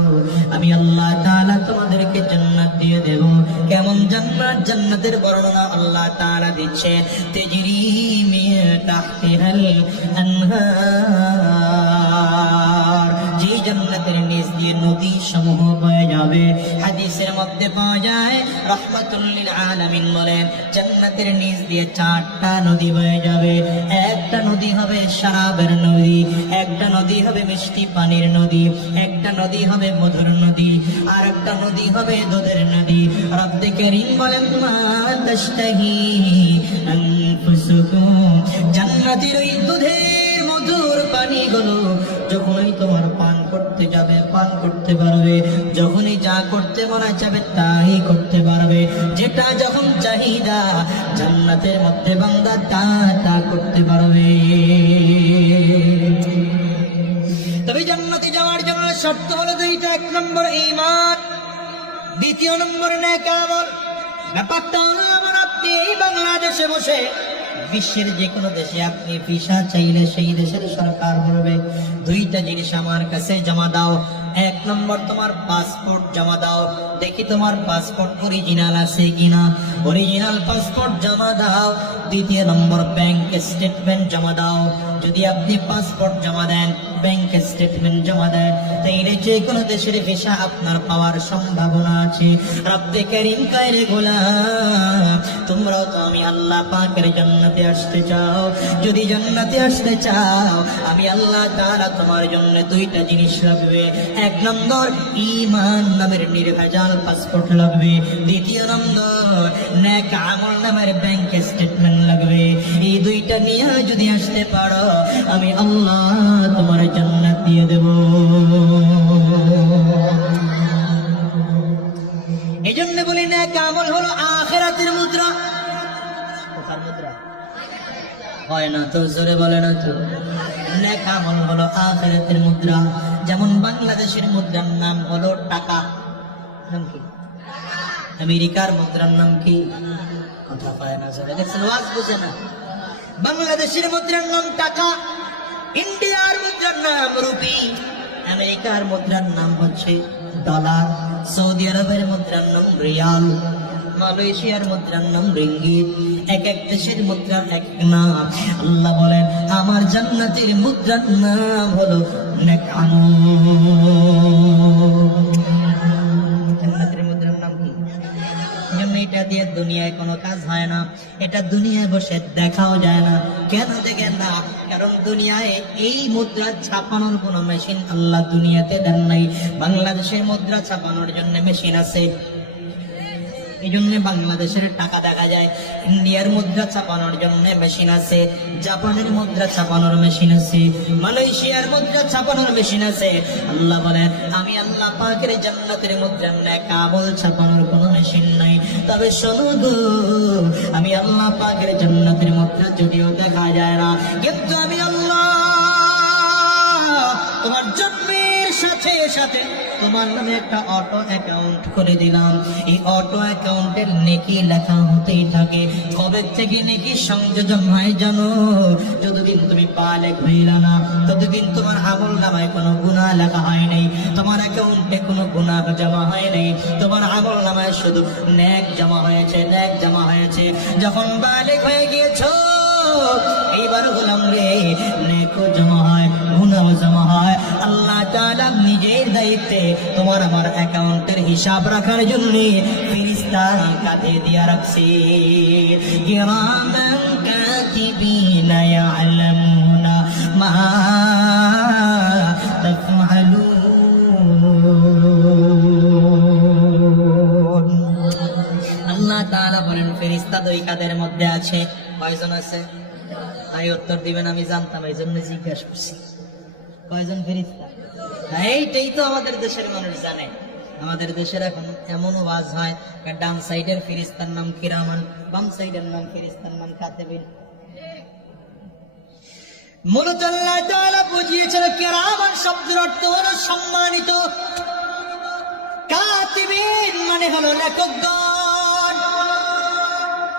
আমি আল্লাহ তাআলা তোমাদেরকে জান্নাত দিয়ে দেব। কেমন জান্নাত? জান্নাতের বর্ণনা আল্লাহ তাআলা দিচ্ছে, তাজরি মিন তাহতিহাল আনহার, যে জান্নাতের নিচ দিয়ে নদী সমূহ বয়ে যাবে। হাদিসের মধ্যে পাওয়া যায়, রাহমাতুল লিল আলামিন বলেন, জান্নাতের নিচ দিয়ে 4টা নদী বয়ে যাবে। একটা নদী হবে শরাবের নদী, একটা নদী হবে মিষ্টি পানির নদী, একটা নদী হবে মধুর নদী, আর একটা নদী হবে দুধের নদী। রব্বে কারীম বলেন, মা তাশতাহি আনফুসুকুম, জান্নাতের ওই দুধের মধুর পানিগুলো যখনই তোমার পান করতে যাবে, পান করতে পারবে। যখনই যা করতে মনে যাবে তাই করতে পারবে। যেটা যখন চাহিদা জান্নাতের মধ্যে বান্দা তা করতে পারবে। তবে জান্নাতে যাওয়ার জন্য শর্ত হলো 2টা। 1 নম্বর ঈমান, 2 নম্বর নেক আমল। ব্যাপারটা হলো, আমার আপনি এই বাংলাদেশে বসে বিশ্বের যে কোনো দেশে আপনি ভিসা চাইলে সেই দেশের সরকার বলবে 2টা জিনিস আমার কাছে জমা দাও। 1 নম্বর তোমার পাসপোর্ট জমা দাও, দেখি তোমার পাসপোর্ট অরিজিনাল আছে কিনা, অরিজিনাল পাসপোর্ট জমা দাও। 2 নম্বর ব্যাংক স্টেটমেন্ট জমা দাও। যদি আপনি পাসপোর্ট জমা দেন, ব্যাংক স্টেটমেন্ট জমা দেন, তাইলে যে কোনো দেশের ভিসা আপনার পাওয়ার সম্ভাবনা আছে। রব্বে কারীম কয়, রে গোলাম, তোমরাও তো আমি আল্লাহ পাকের জান্নাতে আসতে চাও। যদি জান্নাতে আসতে চাও, আমি আল্লাহ তাআলা তোমার জন্য 2টা জিনিস লাগবে। 1 নম্বর ঈমান নামের নির্ভেজাল পাসপোর্ট লাগবে। 2 নম্বর নেক আমল নামের ব্যাংক স্টেটমেন্ট লাগবে। এই 2টা নিয়ে যদি আসতে পারো, আমি আল্লাহ তোমার জান্নাত দিয়ে দেব। এই জন্য বলি, নেক আমল হলো আখিরাতের মুদ্রা। কোথার মুদ্রা? হয় না তো, জোরে বলে না তো। নেক আমল হলো আখিরাতের মুদ্রা। যেমন বাংলাদেশের মুদ্রার নাম হলো টাকা, নাম কি? আমেরিকার মুদ্রার নাম কি? কথা পায় না, জোরে দেখছেন, ওয়াজ বুঝে না। বাংলাদেশের মুদ্রার নাম টাকা, ইন্ডিয়ার মুদ্রার নাম রুপি, আমেরিকার মুদ্রার নাম হচ্ছে ডলার, সৌদি আরবের মুদ্রার নাম রিয়াল, মালয়েশিয়ার মুদ্রার নাম রিঙ্গিত। এক এক দেশের মুদ্রার এক নাম। আল্লাহ বলেন, আমার জান্নাতের মুদ্রার নাম হলো নেক আমল। জান্নাতের মুদ্রার নাম কি? এটা দিয়ে দুনিয়ায় কোনো কাজ হয় না, এটা দুনিয়ায় বসে দেখাও যায় না। কেন দেখেন না? কারণ দুনিয়ায় এই মুদ্রা ছাপানোর কোনো মেশিন আল্লাহ দুনিয়াতে দেন নাই। বাংলাদেশের মুদ্রা ছাপানোর জন্য মেশিন আছে, এই জন্য বাংলাদেশের টাকা দেখা যায়। ইন্ডিয়ার মুদ্রা ছাপানোর জন্য মেশিন আছে, জাপানের মুদ্রা ছাপানোর মেশিন আছে, মালয়েশিয়ার মুদ্রা ছাপানোর মেশিন আছে। আল্লাহ বলেন, আমি আল্লাহ পাকের জান্নাতের মুদ্রার নেক আমল ছাপানোর কোনো মেশিন নাই। তবে শোনো গো, আমি আল্লাহ পাকের জান্নাতের মুদ্রা যদিও দেখা যায় না, কিন্তু আমি আল্লাহ তোমার জন্মের সাথে সাথে তোমার নামে একটা অটো অ্যাকাউন্ট করে দিলাম। এই অটো অ্যাকাউন্টের নেকি লেখা হতেই থাকে। কবে থেকে নেকি সংযোজন হয় জানো? যতদিন তুমি বালেগ হইলা না ততদিন তোমার আমল নামায় কোনো গুনাহ লেখা হয় নাই, তোমার অ্যাকাউন্টে কোনো গুনাহ জমা হয় নাই, তোমার আমল নামায় শুধু নেক জমা হয়েছে, নেক জমা হয়েছে। যখন বালেগ হয়ে গিয়েছো এইবার গোলাম রে নেকও জমা হয়, গুনাহ জমা হয়। আল্লাহ তাআলা নিজের দায়িত্বে তোমার আমার অ্যাকাউন্টের হিসাব রাখার জন্য ফেরেশতা কাঁধে দিয়ে রাখছে। কিরামান কাতিবিনা ইয়ালামুনা মা তাফআলুন। আল্লাহ তাআলা বলেন ফেরেশতা দুই কাঁধের মধ্যে আছে। কয়জন আছে? তাই উত্তর দিবেন আমি জানতাম, এই জন্য জিজ্ঞাসা করছি কয়জন ফেরেশতা। এইটাই তো আমাদের দেশের মানুষ জানে। আমাদের দেশের এখন এমন ওয়াজ হয়, ডান সাইডের ফেরেশতার নাম কিরামান, বাম সাইডের নাম ফেরেশতার নাম কাতিবিন। মূলত আল্লাহ তাআলা বুঝিয়েছেন কিরামান শব্দের অর্থ হলো সম্মানিত, কাতিবিন মানে হলো লেখকগণ।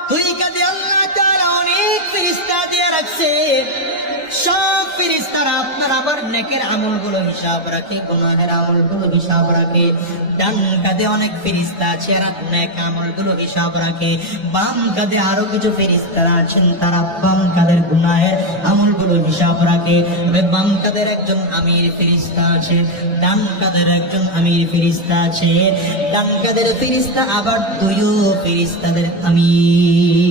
তুই কাজে আল্লাহ তাআলা অনেক ফেরেশতা দিয়ে রাখছে। সব ফেরেশতারা আপনার আমার নেকের আমলগুলো হিসাব রাখে, গুনাহের আমলগুলো হিসাব রাখে। ডান কাঁধে অনেক ফেরেশতা আছে, আর নেক আমলগুলো হিসাব রাখে। বাম কাঁধে আরো কিছু ফেরেশতারা আছেন, তারা বাম কাঁধের গুনাহের আমলগুলো হিসাব রাখে। তবে বাম কাঁধের একজন আমির ফেরেশতা আছে, ডান কাঁধের একজন আমির ফেরেশতা আছে। ডান কাঁধের ফেরেশতা আবার দুইও ফেরেশতাদের আমির।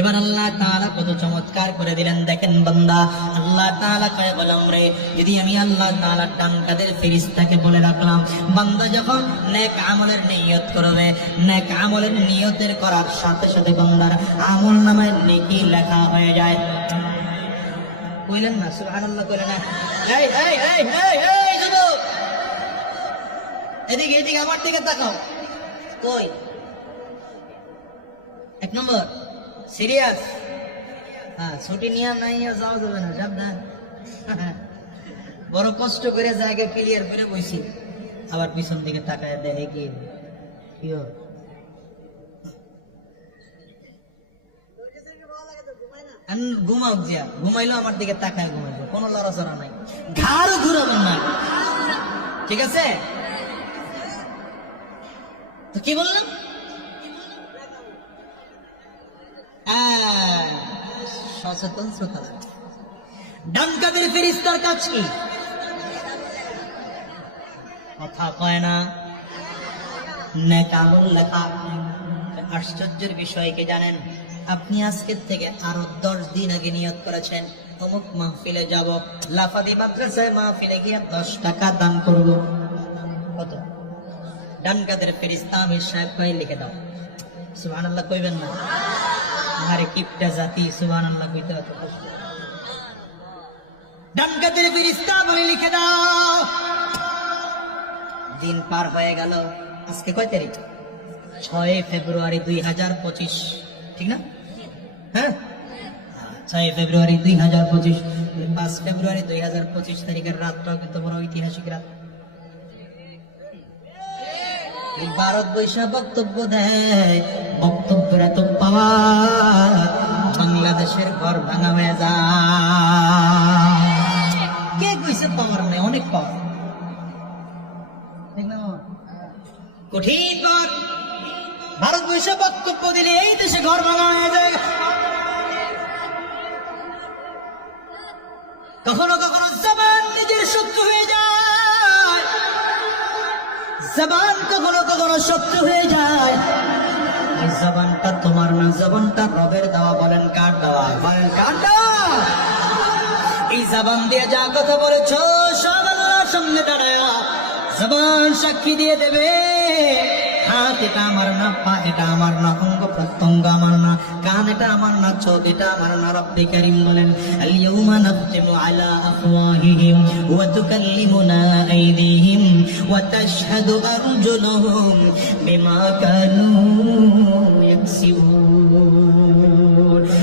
এবার আল্লাহ তাআলা কত চমৎকার করে দিলেন দেখেন বান্দা। আল্লাহ তাআলা কয় বললাম রে, যদি আমি আল্লাহ তাআলা ডান কাঁধের ফেরেশতাকে বলে রাখলাম, বান্দা যখন নেক আমলের নিয়ত করবে, নেক আমলের নিয়তের করার সাথে সাথে বান্দার আমল নামায় নেকি লেখা হয়ে যায়। কইলেন না সুবহানাল্লাহ? কইলেন না? এই এই এই এই এই যুবক, এদিকে এদিকে আমার দিকে তাকাও। কই এক নম্বর সিরিয়াস? হ্যাঁ, ছুটি নিয়ে নাই যাওয়া যাবে না, সাবধান। বড় কষ্ট করে জায়গা ক্লিয়ার করে বসি, আবার পিছন দিকে তাকায় দেখে কি ঘুমাও জিয়া, ঘুমাইলো আমার দিকে তাকায় ঘুমাইলো, কোনো লড়াচড়া নাই, ঘাড় ঘুরাবেন না, ঠিক আছে? তো কি বললাম? সচেতন শ্রোতা, ডান কাঁধের ফেরেশতার কাজ কি? কথা কয় না, নেক আমল লেখা। আশ্চর্যের বিষয় কি জানেন? আপনি আজকের থেকে আরো 10 দিন আগে নিয়ত করেছেন অমুক মাহফিলে যাব, লাফাদি মাদ্রাসায় মাহফিলে গিয়ে 10 টাকা দান করব। কত? ডান কাঁধের ফেরেশতা আমির সাহেব কই লিখে দাও। সুবহানাল্লাহ কইবেন না? আরে কিপটা জাতি, সুবহানাল্লাহ কইতে এত কষ্ট। ডান কাঁধের ফেরেশতা বলে লিখে দাও। দিন পার হয়ে গেল। আজকে কয় তারিখ? 6 ফেব্রুয়ারি 2025, ঠিক না? হ্যাঁ, 6 ফেব্রুয়ারি 2025। 5 ফেব্রুয়ারি 2025 তারিখের রাতটাও কিন্তু বড় ঐতিহাসিক রাত। ভারত বৈশা বক্তব্য দেয়, বক্তব্যের এত পাওয়ার, বাংলাদেশের ঘর ভাঙা হয়ে যায়। কে কইছে পাওয়ার নেই? অনেক পাওয়ার, কঠিন পাওয়ার। ভারত বৈশা বক্তব্য দিলে এই দেশে ঘর ভাঙা হয়ে যায়। কখনো কখনো জবান নিজের শত্রু হয়ে যায়, জবান কখনো কখনো শত্রু হয়ে যায়। এই জবানটা তোমার না, জবানটা রবের দেওয়া। বলেন কার দেওয়া? বলেন কার দেওয়া? এই জবান দিয়ে যা কথা বলেছো সব আল্লাহর সামনে দাঁড়ায় জবান সাক্ষী দিয়ে দেবে। হাত এটা আমার না, পা এটা আমার না, অঙ্গ প্রত্যঙ্গ আমার না, কান এটা আমার না, চোখ এটা আমার না। রব্বে কারীম বলেন আল-ইয়াউমা নাখতিমু আলা আফওয়াহিহিম ওয়া তুকাল্লিমুনা আইদিহিম ওয়া তাশহাদু আরজুলুহুম বিমা কানু ইয়াকসিবুন।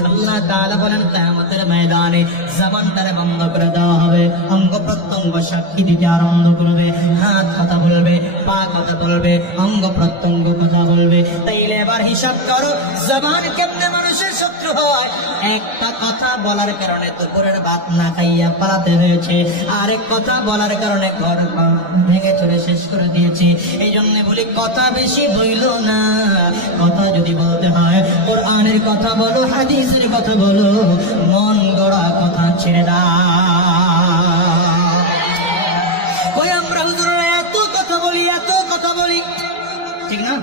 আল্লাহ তাআলা বলেন কিয়ামতের ময়দানে জবানটারে বন্ধ করে দেওয়া হবে, অঙ্গ প্রত্যঙ্গ সাক্ষী দিতে আরম্ভ করবে, হাত কথা বলবে, পা কথা বলবে, অঙ্গ প্রত্যঙ্গ কথা বলবে। তাইলে এবার হিসাব করো জবান কেমনে মানুষের শত্রু হয়। একটা কথা বলার কারণে দুপুরের ভাত না খাইয়া পালাতে হয়েছে, আরেক কথা বলার কারণে ঘর ভেঙে চলে শেষ করে দিয়েছে। এই জন্য বলি কথা বেশি বইল না, কথা যদি বলতে হয় কোরআনের কথা বলো, হাদিসের কথা বলো, মন গড়া কথা ছেড়ে দাও। কই আমরা হুজুররা এত কথা বলি, এত কথা বলি, ঠিক না?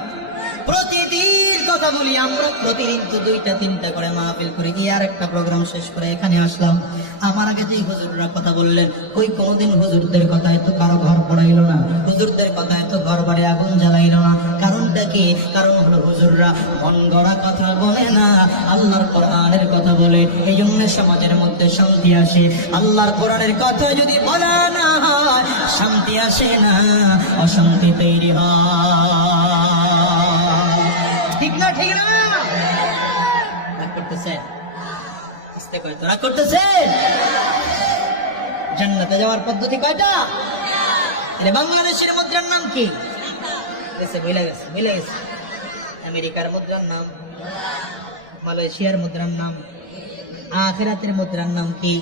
প্রতিদিন কথা বলি আমরা, প্রতিদিন তো 2টা-3টা করে মাহফিল করে গিয়ে আর একটা প্রোগ্রাম শেষ করে এখানে আসলাম। আমার আগে যে হুজুররা কথা বললেন, ওই কোনোদিন হুজুরদের কথা এত কারো ঘর পড়াইলো না, হুজুরদের কথা এত ঘর বাড়ি আগুন জ্বালাইলো না। কারণটা কি? কারণ হলো হুজুররা মন গড়া কথা বলে না, আল্লাহর কোরআনের কথা বলে। এই জন্য সমাজের মধ্যে শান্তি আসে। আল্লাহর কোরআনের কথা যদি বলা না হয়, শান্তি আসে না, অশান্তি তৈরি হয়। ঠিক না? ঠিক না? রাগ করতেছে? আস্তে করে তো রাগ করতেছে। জান্নাতে যাওয়ার পদ্ধতি কয়টা? এটা বাংলাদেশের মুদ্রার নাম কি? ভুলে গেছে। আমেরিকার মুদ্রার নাম, মালয়েশিয়ার মুদ্রার নাম, আখিরাতের মুদ্রার নাম কি?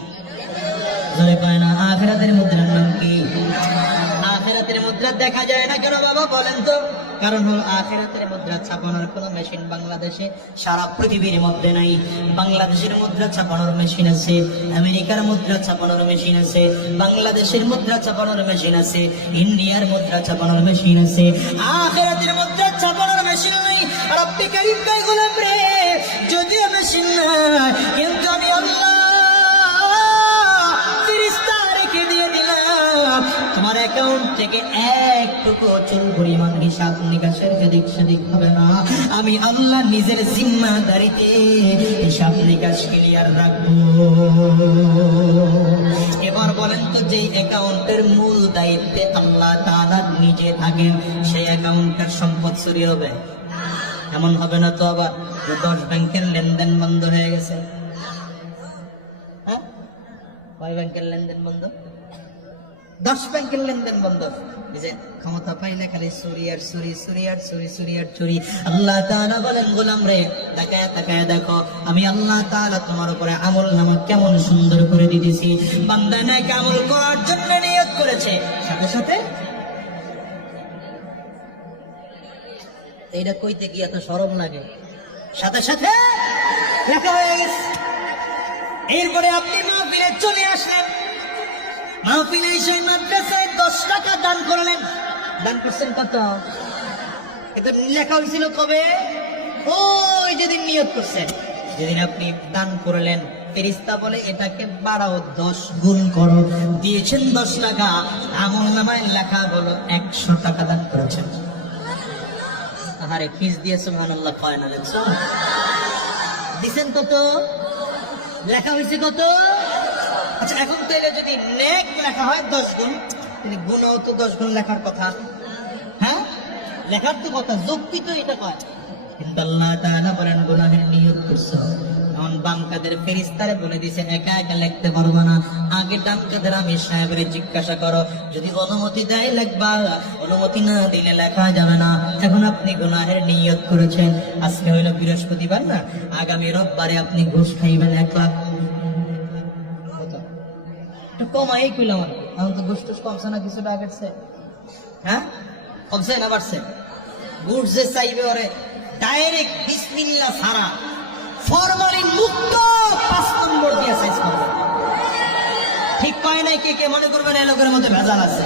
জোরে কয় না। আখিরাতের মুদ্রার নাম কি? আখিরাতের মুদ্রা দেখা যায় না কেন বাবা বলেন তো? কারণ হলো আখিরাতের মুদ্রা ছাপানোর কোন মেশিন বাংলাদেশে সারা পৃথিবীর মধ্যে নাই। বাংলাদেশের মুদ্রা ছাপানোর মেশিন আছে, আমেরিকার মুদ্রা ছাপানোর মেশিন আছে, বাংলাদেশের মুদ্রা ছাপানোর মেশিন আছে, ইন্ডিয়ার মুদ্রা ছাপানোর মেশিন আছে। আখিরাতের মুদ্রা ছাপানোর মেশিন নাই। আর আপনি কারীম ভাই গোলাম রে, যদিও মেশিন নাই, কিন্তু আমি আল্লাহ ফেরেশতা রেখে দিয়ে দিলাম তোমার অ্যাকাউন্ট থেকে একটুকু চুল পরিমাণ হিসাব নিকাশের এদিক সেদিক হবে না। আমি আল্লাহ নিজের জিম্মাদারিতে হিসাব নিকাশ ক্লিয়ার রাখবো। এবার বলেন তো, যে অ্যাকাউন্টের মূল দায়িত্বে আল্লাহ তাআলা নিজে থাকেন, সেই অ্যাকাউন্টের সম্পদ চুরি হবে? এমন হবে না তো আবার 10 ব্যাংকের লেনদেন বন্ধ হয়ে গেছে? হ্যাঁ, কয় ব্যাংকের লেনদেন বন্ধ? 10 ব্যাংকের লেনদেন বন্ধ। যে ক্ষমতা পাইলে খালি চুরি আর চুরি, চুরি আর চুরি, চুরি আর চুরি। আল্লাহ তাআলা বলেন, গোলাম রে তাকায় তাকায় দেখো, আমি আল্লাহ তাআলা তোমার উপরে আমল নামা কেমন সুন্দর করে দিতেছি। বান্দা নেক আমল করার জন্য নিয়ত করেছে, সাথে সাথে এইটা কইতে কি এত শরম লাগে? সাথে সাথে লেখা হয়ে গেছে। এরপরে আপনি মাহফিলে চলে আসলেন, মাহফিলে এসে মাদ্রাসায় 10 টাকা দান করলেন। দান করছেন কত? এটা লেখা হয়েছিল কবে? ওই যেদিন নিয়ত করছেন, যেদিন আপনি দান করলেন, ফেরেশতা বলে এটাকে বাড়াও, 10 গুণ করো। দিয়েছেন 10 টাকা, আমলনামায় লেখা হলো 100 টাকা দান করেছেন। আরে ফিস দিয়ে সুবহানাল্লাহ কয় না, দেখছো? দিছেন কত? লেখা হয়েছে কত? আচ্ছা, এখন তো এটা যদি নেক লেখা হয় 10 গুণ, তাহলে গুণও তো 10 গুণ লেখার কথা। হ্যাঁ, লেখার তো কথা, যুক্তি তো এটা কয়। কিন্তু আল্লাহ তাআলা বলেন গুনাহের নিয়ত করছো, এখন বাম কাদের ফেরেশতারে বলে দিয়েছেন একা একা লিখতে পারবো না, আগে ডান কাদের আমি সাহেবের জিজ্ঞাসা করো, যদি অনুমতি দেয় লিখবা, অনুমতি না দিলে লেখা যাবে না। এখন আপনি গুনাহের নিয়ত করেছেন, আজকে হইলো বৃহস্পতিবার না, আগামী রোববারে আপনি ঘুষ খাইবেন 1 লাখ। কমাই কইলাম, এখন তো ঘুষ টুস কমছে না কিছুটা আগের চেয়ে? হ্যাঁ, কমছে না বাড়ছে? ঘুষ যে চাইবে ওরে ডাইরেক্ট বিসমিল্লাহ ছাড়া ফরমালিন মুক্ত 5 নম্বর দিয়ে সাইজ করবে। ঠিক কয় নাই? কে কে মনে করবেন এই লোকের মধ্যে ভেজাল আছে?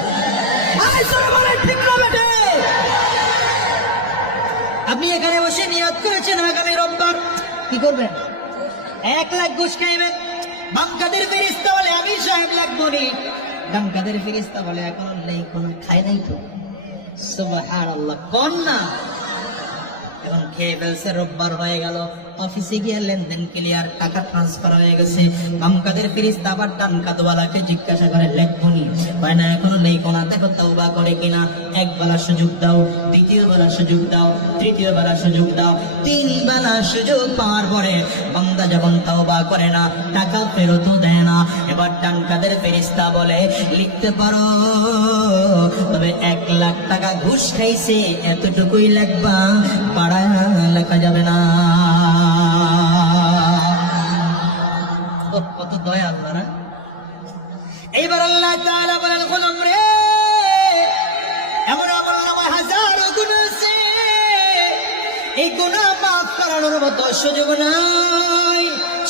আপনি এখানে বসে নিয়ত করেছেন আগামী রোববার কি করবেন? 1 লাখ ঘুষ খাইবেন। বাম কাদের ফেরেশতা বলে আমি সাহেব লাগবো নি, ডান কাদের ফেরেশতা বলে এখন নেই, কোনো খায় নাই তো। সুবহানাল্লাহ, কোন না এখন খেয়ে ফেলছে, রোববার হয়ে গেল, অফিসে গিয়ে লেনদেন ক্লিয়ার, টাকা ট্রান্সফার হয়ে গেছে। বাম কাদের ফেরেশতা আবার ডান কাদওয়ালাকে জিজ্ঞাসা করে, লেখবনি? হয় না, এখনো নেই কোনা, দেখো তওবা করে কিনা। এক বেলা সুযোগ দাও, দ্বিতীয় বেলা সুযোগ দাও, তৃতীয় বেলা সুযোগ দাও, তিন বেলা সুযোগ পাওয়ার পরে বান্দা যখন তওবা করে না, টাকা ফেরতও দেয় না, এবার ডান কাদের ফেরেশতা বলে, লিখতে পারো, তবে 1 লাখ টাকা ঘুষ খাইছে এতটুকুই লিখবা, পাড়া লেখা যাবে না। কত দয়া আল্লাহ না। এইবার আল্লাহ তাআলা বলেন, গোলাম রে, এমন আমলনামায় হাজারো গুনাহ আছে, এই গুনাহ মাফ করানোর মতো সুযোগ নাই।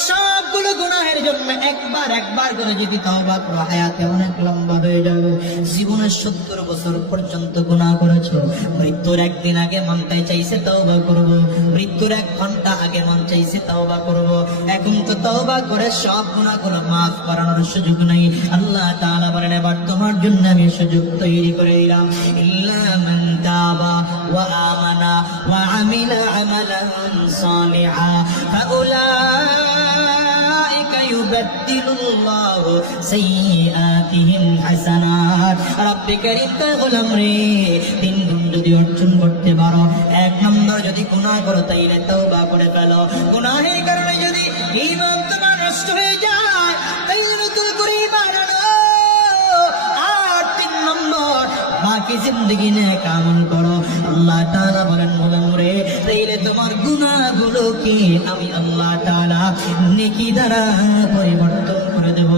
সবগুলো গুনাহের জন্য একবার করে যদি তওবা করো, হায়াতে অনেক লম্বা হয়ে যাবে। জীবনে 70 বছর পর্যন্ত গুনাহ করেছো, মৃত্যুর একদিন আগে মনটা চাইছে তওবা করব, মৃত্যুর 1 ঘন্টা আগে মন চাইছে তওবা করব। এখন তো তওবা করে সব গুনাহগুলো মাফ করানোর সুযোগ নাই। আল্লাহ তাআলা বলেন, এবার তোমার জন্য আমি সুযোগ তৈরি করে দিলাম। ইল্লা মান তাবা ওয়া আমানা ওয়া আমিলা আমালান সালিহা ফাউলাইকা ইউবাদদিলুল্লাহু সাইয়্যাতিহিম হাসানাত। রব্বে কারীম কয়, গোলাম রে, 3 গুণ যদি অর্জন করতে পারো, 1 নম্বর যদি গুনাহ করো তাইলে তওবা করে ফেলো। গুনাহের কারণে যদি ঈমান তোমার নষ্ট হয়ে যায় তাইলে নতুন করে ঈমান আনো। আর 3 নম্বর, বাকি জিন্দেগি নেক আমল করো। আল্লাহ তাআলা বলেন, গোলাম রে, তাইলে তোমার গুনাহগুলোকে আমি আল্লাহ তাআলা নেকি দ্বারা পরিবর্তন করে দেব।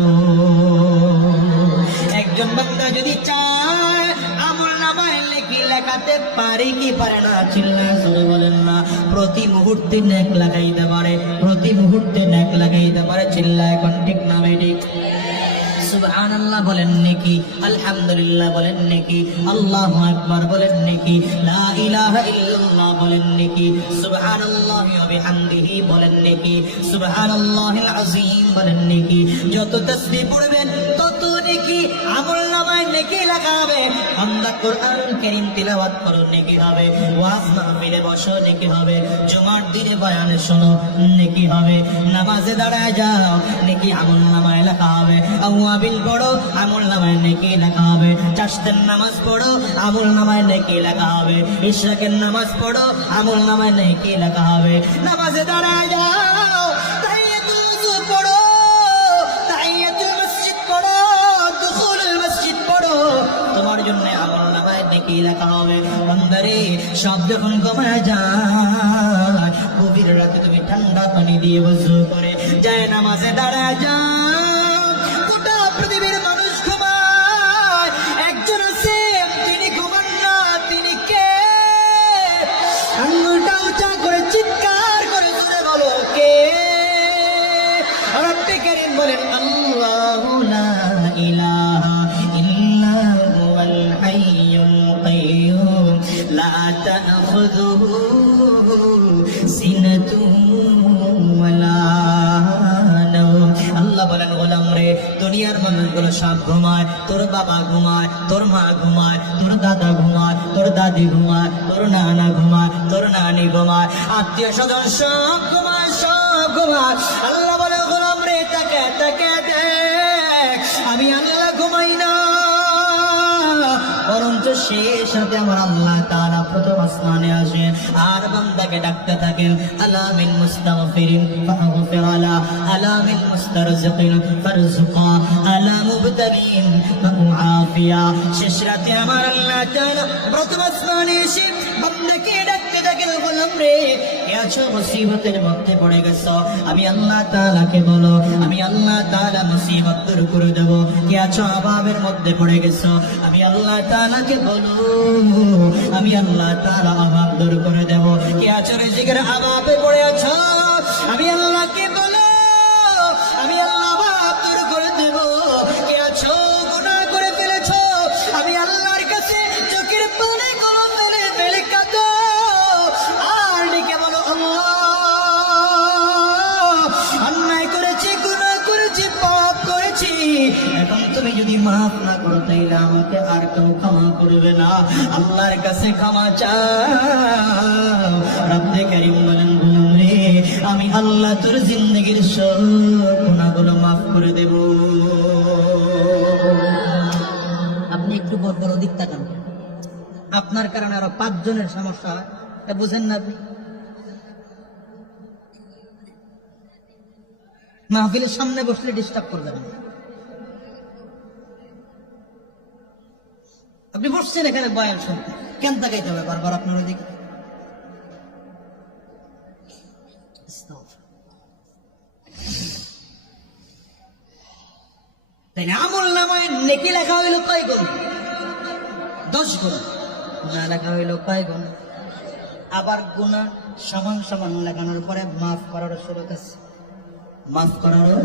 একজন বান্দা যদি চায় আমলনামায় নেকি লেখাতে পারে কি পারে না, চিল্লায় জোরে বলেন না। প্রতি মুহূর্তে নেক লাগাইতে পারে, প্রতি মুহূর্তে নেক লাগাইতে পারে, চিল্লায় কোন ঠিক না বেঠিক? সুবহানাল্লাহ বলেন নেকি, আলহামদুলিল্লাহ বলেন নেকি, আল্লাহু আকবার বলেন নেকি, লা ইলাহা ইল্লাল্লাহ বলেন নেকি, সুবহানাল্লাহি ওয়া বিহামদিহি বলেন নেকি, সুবহানাল্লাহিল আযীম বলেন নেকি। যত তাসবিহ পড়বেন তত নেকি আমলনামায় নেকি লাগাবে। আমরা কোরআন কারীম তিলাওয়াত করো, নেকি হবে। ওয়াজ মাহফিলে বসো, নেকি হবে। জুমার দিনে বয়ান শোনো, নেকি হবে। নামাজে দাঁড়ায় যাও, নেকি আমলনামায় লেখা হবে। আওয়াবিল পড়ো, আমলনামায় নেকি লেখা হবে। চাশতের নামাজ পড়ো, আমলনামায় নেকি লেখা হবে। ইশরাকের নামাজ পড়ো, আমলনামায় নেকি লেখা হবে। নামাজে দাঁড়ায় যাও, তাহিয়াতুল ওযু পড়ো, তাহিয়াতুল মসজিদ পড়ো, দুখুলুল মসজিদ পড়ো, তোমার জন্য আমলনামায় নেকি লেখা হবে। বান্দারে, সব যখন কমে যায়, গভীর রাতে তুমি ঠান্ডা পানি দিয়ে ওযু করে যায় নামাজে দাঁড়ায় যাও। গোটা পৃথিবীর মানুষ ঘুমায়, একজন আছে তিনি ঘুমান না, তিনি কে? আঙ্গুলটা উঁচা করে চিৎকার করে জোরে বলো, কে? রব্বে কারীম বলেন, আল্লাহু লা ইলাহা ইল্লা হুয়াল হাইয়ুল কাইয়্যুম লা তা'খুযুহু সিনাতুন ওয়ালা নাওম। আল্লাহ বলেন, গোলাম রে, দুনিয়ার মানুষগুলো সব ঘুমায়, তোর বাবা ঘুমায়, তোর মা ঘুমায়, তোর দাদা ঘুমায়, তোর দাদি ঘুমায়, তোর নানা ঘুমায়, তোর নানি ঘুমায়, আত্মীয় স্বজন সব ঘুমায়, সব ঘুমায়। আল্লাহ বলে, গোলাম রে, তাকে তাকে দেখ, আমি আল্লাহ ঘুমাই না, বরঞ্চ সে সাথে আমার আল্লাহ তাআলা প্রথম আসমানে আসেন আর বান্দাকে ডাকতে থাকেন, আলা মিন মুস্তাগফিরিন ফাগফির আলা, আলা মিন মুস্তারজিকিন ফারজুকা, আলা মুবতালিন ফাউআফিয়া। শেষ রাতে আমার আল্লাহ তাআলা প্রথম আসমানে এসে বান্দাকে ডাকতে থাকেন, গোলাম রে, কে আছো মুসিবতের মধ্যে পড়ে গেছো, আমি আল্লাহ তাআলাকে বলো, আমি আল্লাহ তাআলা মুসিবত দূর করে দেব। কে আছো অভাবের মধ্যে পড়ে গেছো, আমি আল্লাহ তাআলাকে বলো, আমি আল্লাহ তাআলা অভাব দূর করে দেব। কে আছো রিজিকের অভাবে পড়ে আছো, আমি আল্লাহকে বলো, আমি আল্লাহ অভাব দূর করে দেব। কে আছো গুনাহ করে ফেলেছো, আমি আল্লাহর কাছে চোখের পানি গলা ফেলে ফেলে কাঁদো আর ডেকে বলো, আল্লাহ, অন্যায় করেছি, গুনাহ করেছি, পাপ করেছি, এখন তুমি যদি মাফ না করো তাইলে আমাকে আর কেউ ক্ষমা করবে না। আল্লাহর কাছে ক্ষমা চাও। রব্বে কারীম বলেন, গোলাম রে, আমি আল্লাহ তোর জিন্দেগীর সব গুনাহগুলো মাফ করে দেব। আপনি একটু বড় দিক তাকান, আপনার কারণে আরো 5 জনের সমস্যা হয়, এটা বুঝেন না আপনি? মাহফিলের সামনে বসলে ডিস্টার্ব করবেন না। আপনি বসছেন এখানে বয়ান শুনতে, কেন তাকাইতে হবে বারবার আপনার ওদিকে? তাই না? আমল নামায় নেকি লেখা হইল কয় গুণ? 10 গুণ। গুনাহ লেখা হইল কয় গুণ? আবার গুনাহ সমান সমান লেখানোর পরে মাফ করার সুযোগ আছে। মাফ করারও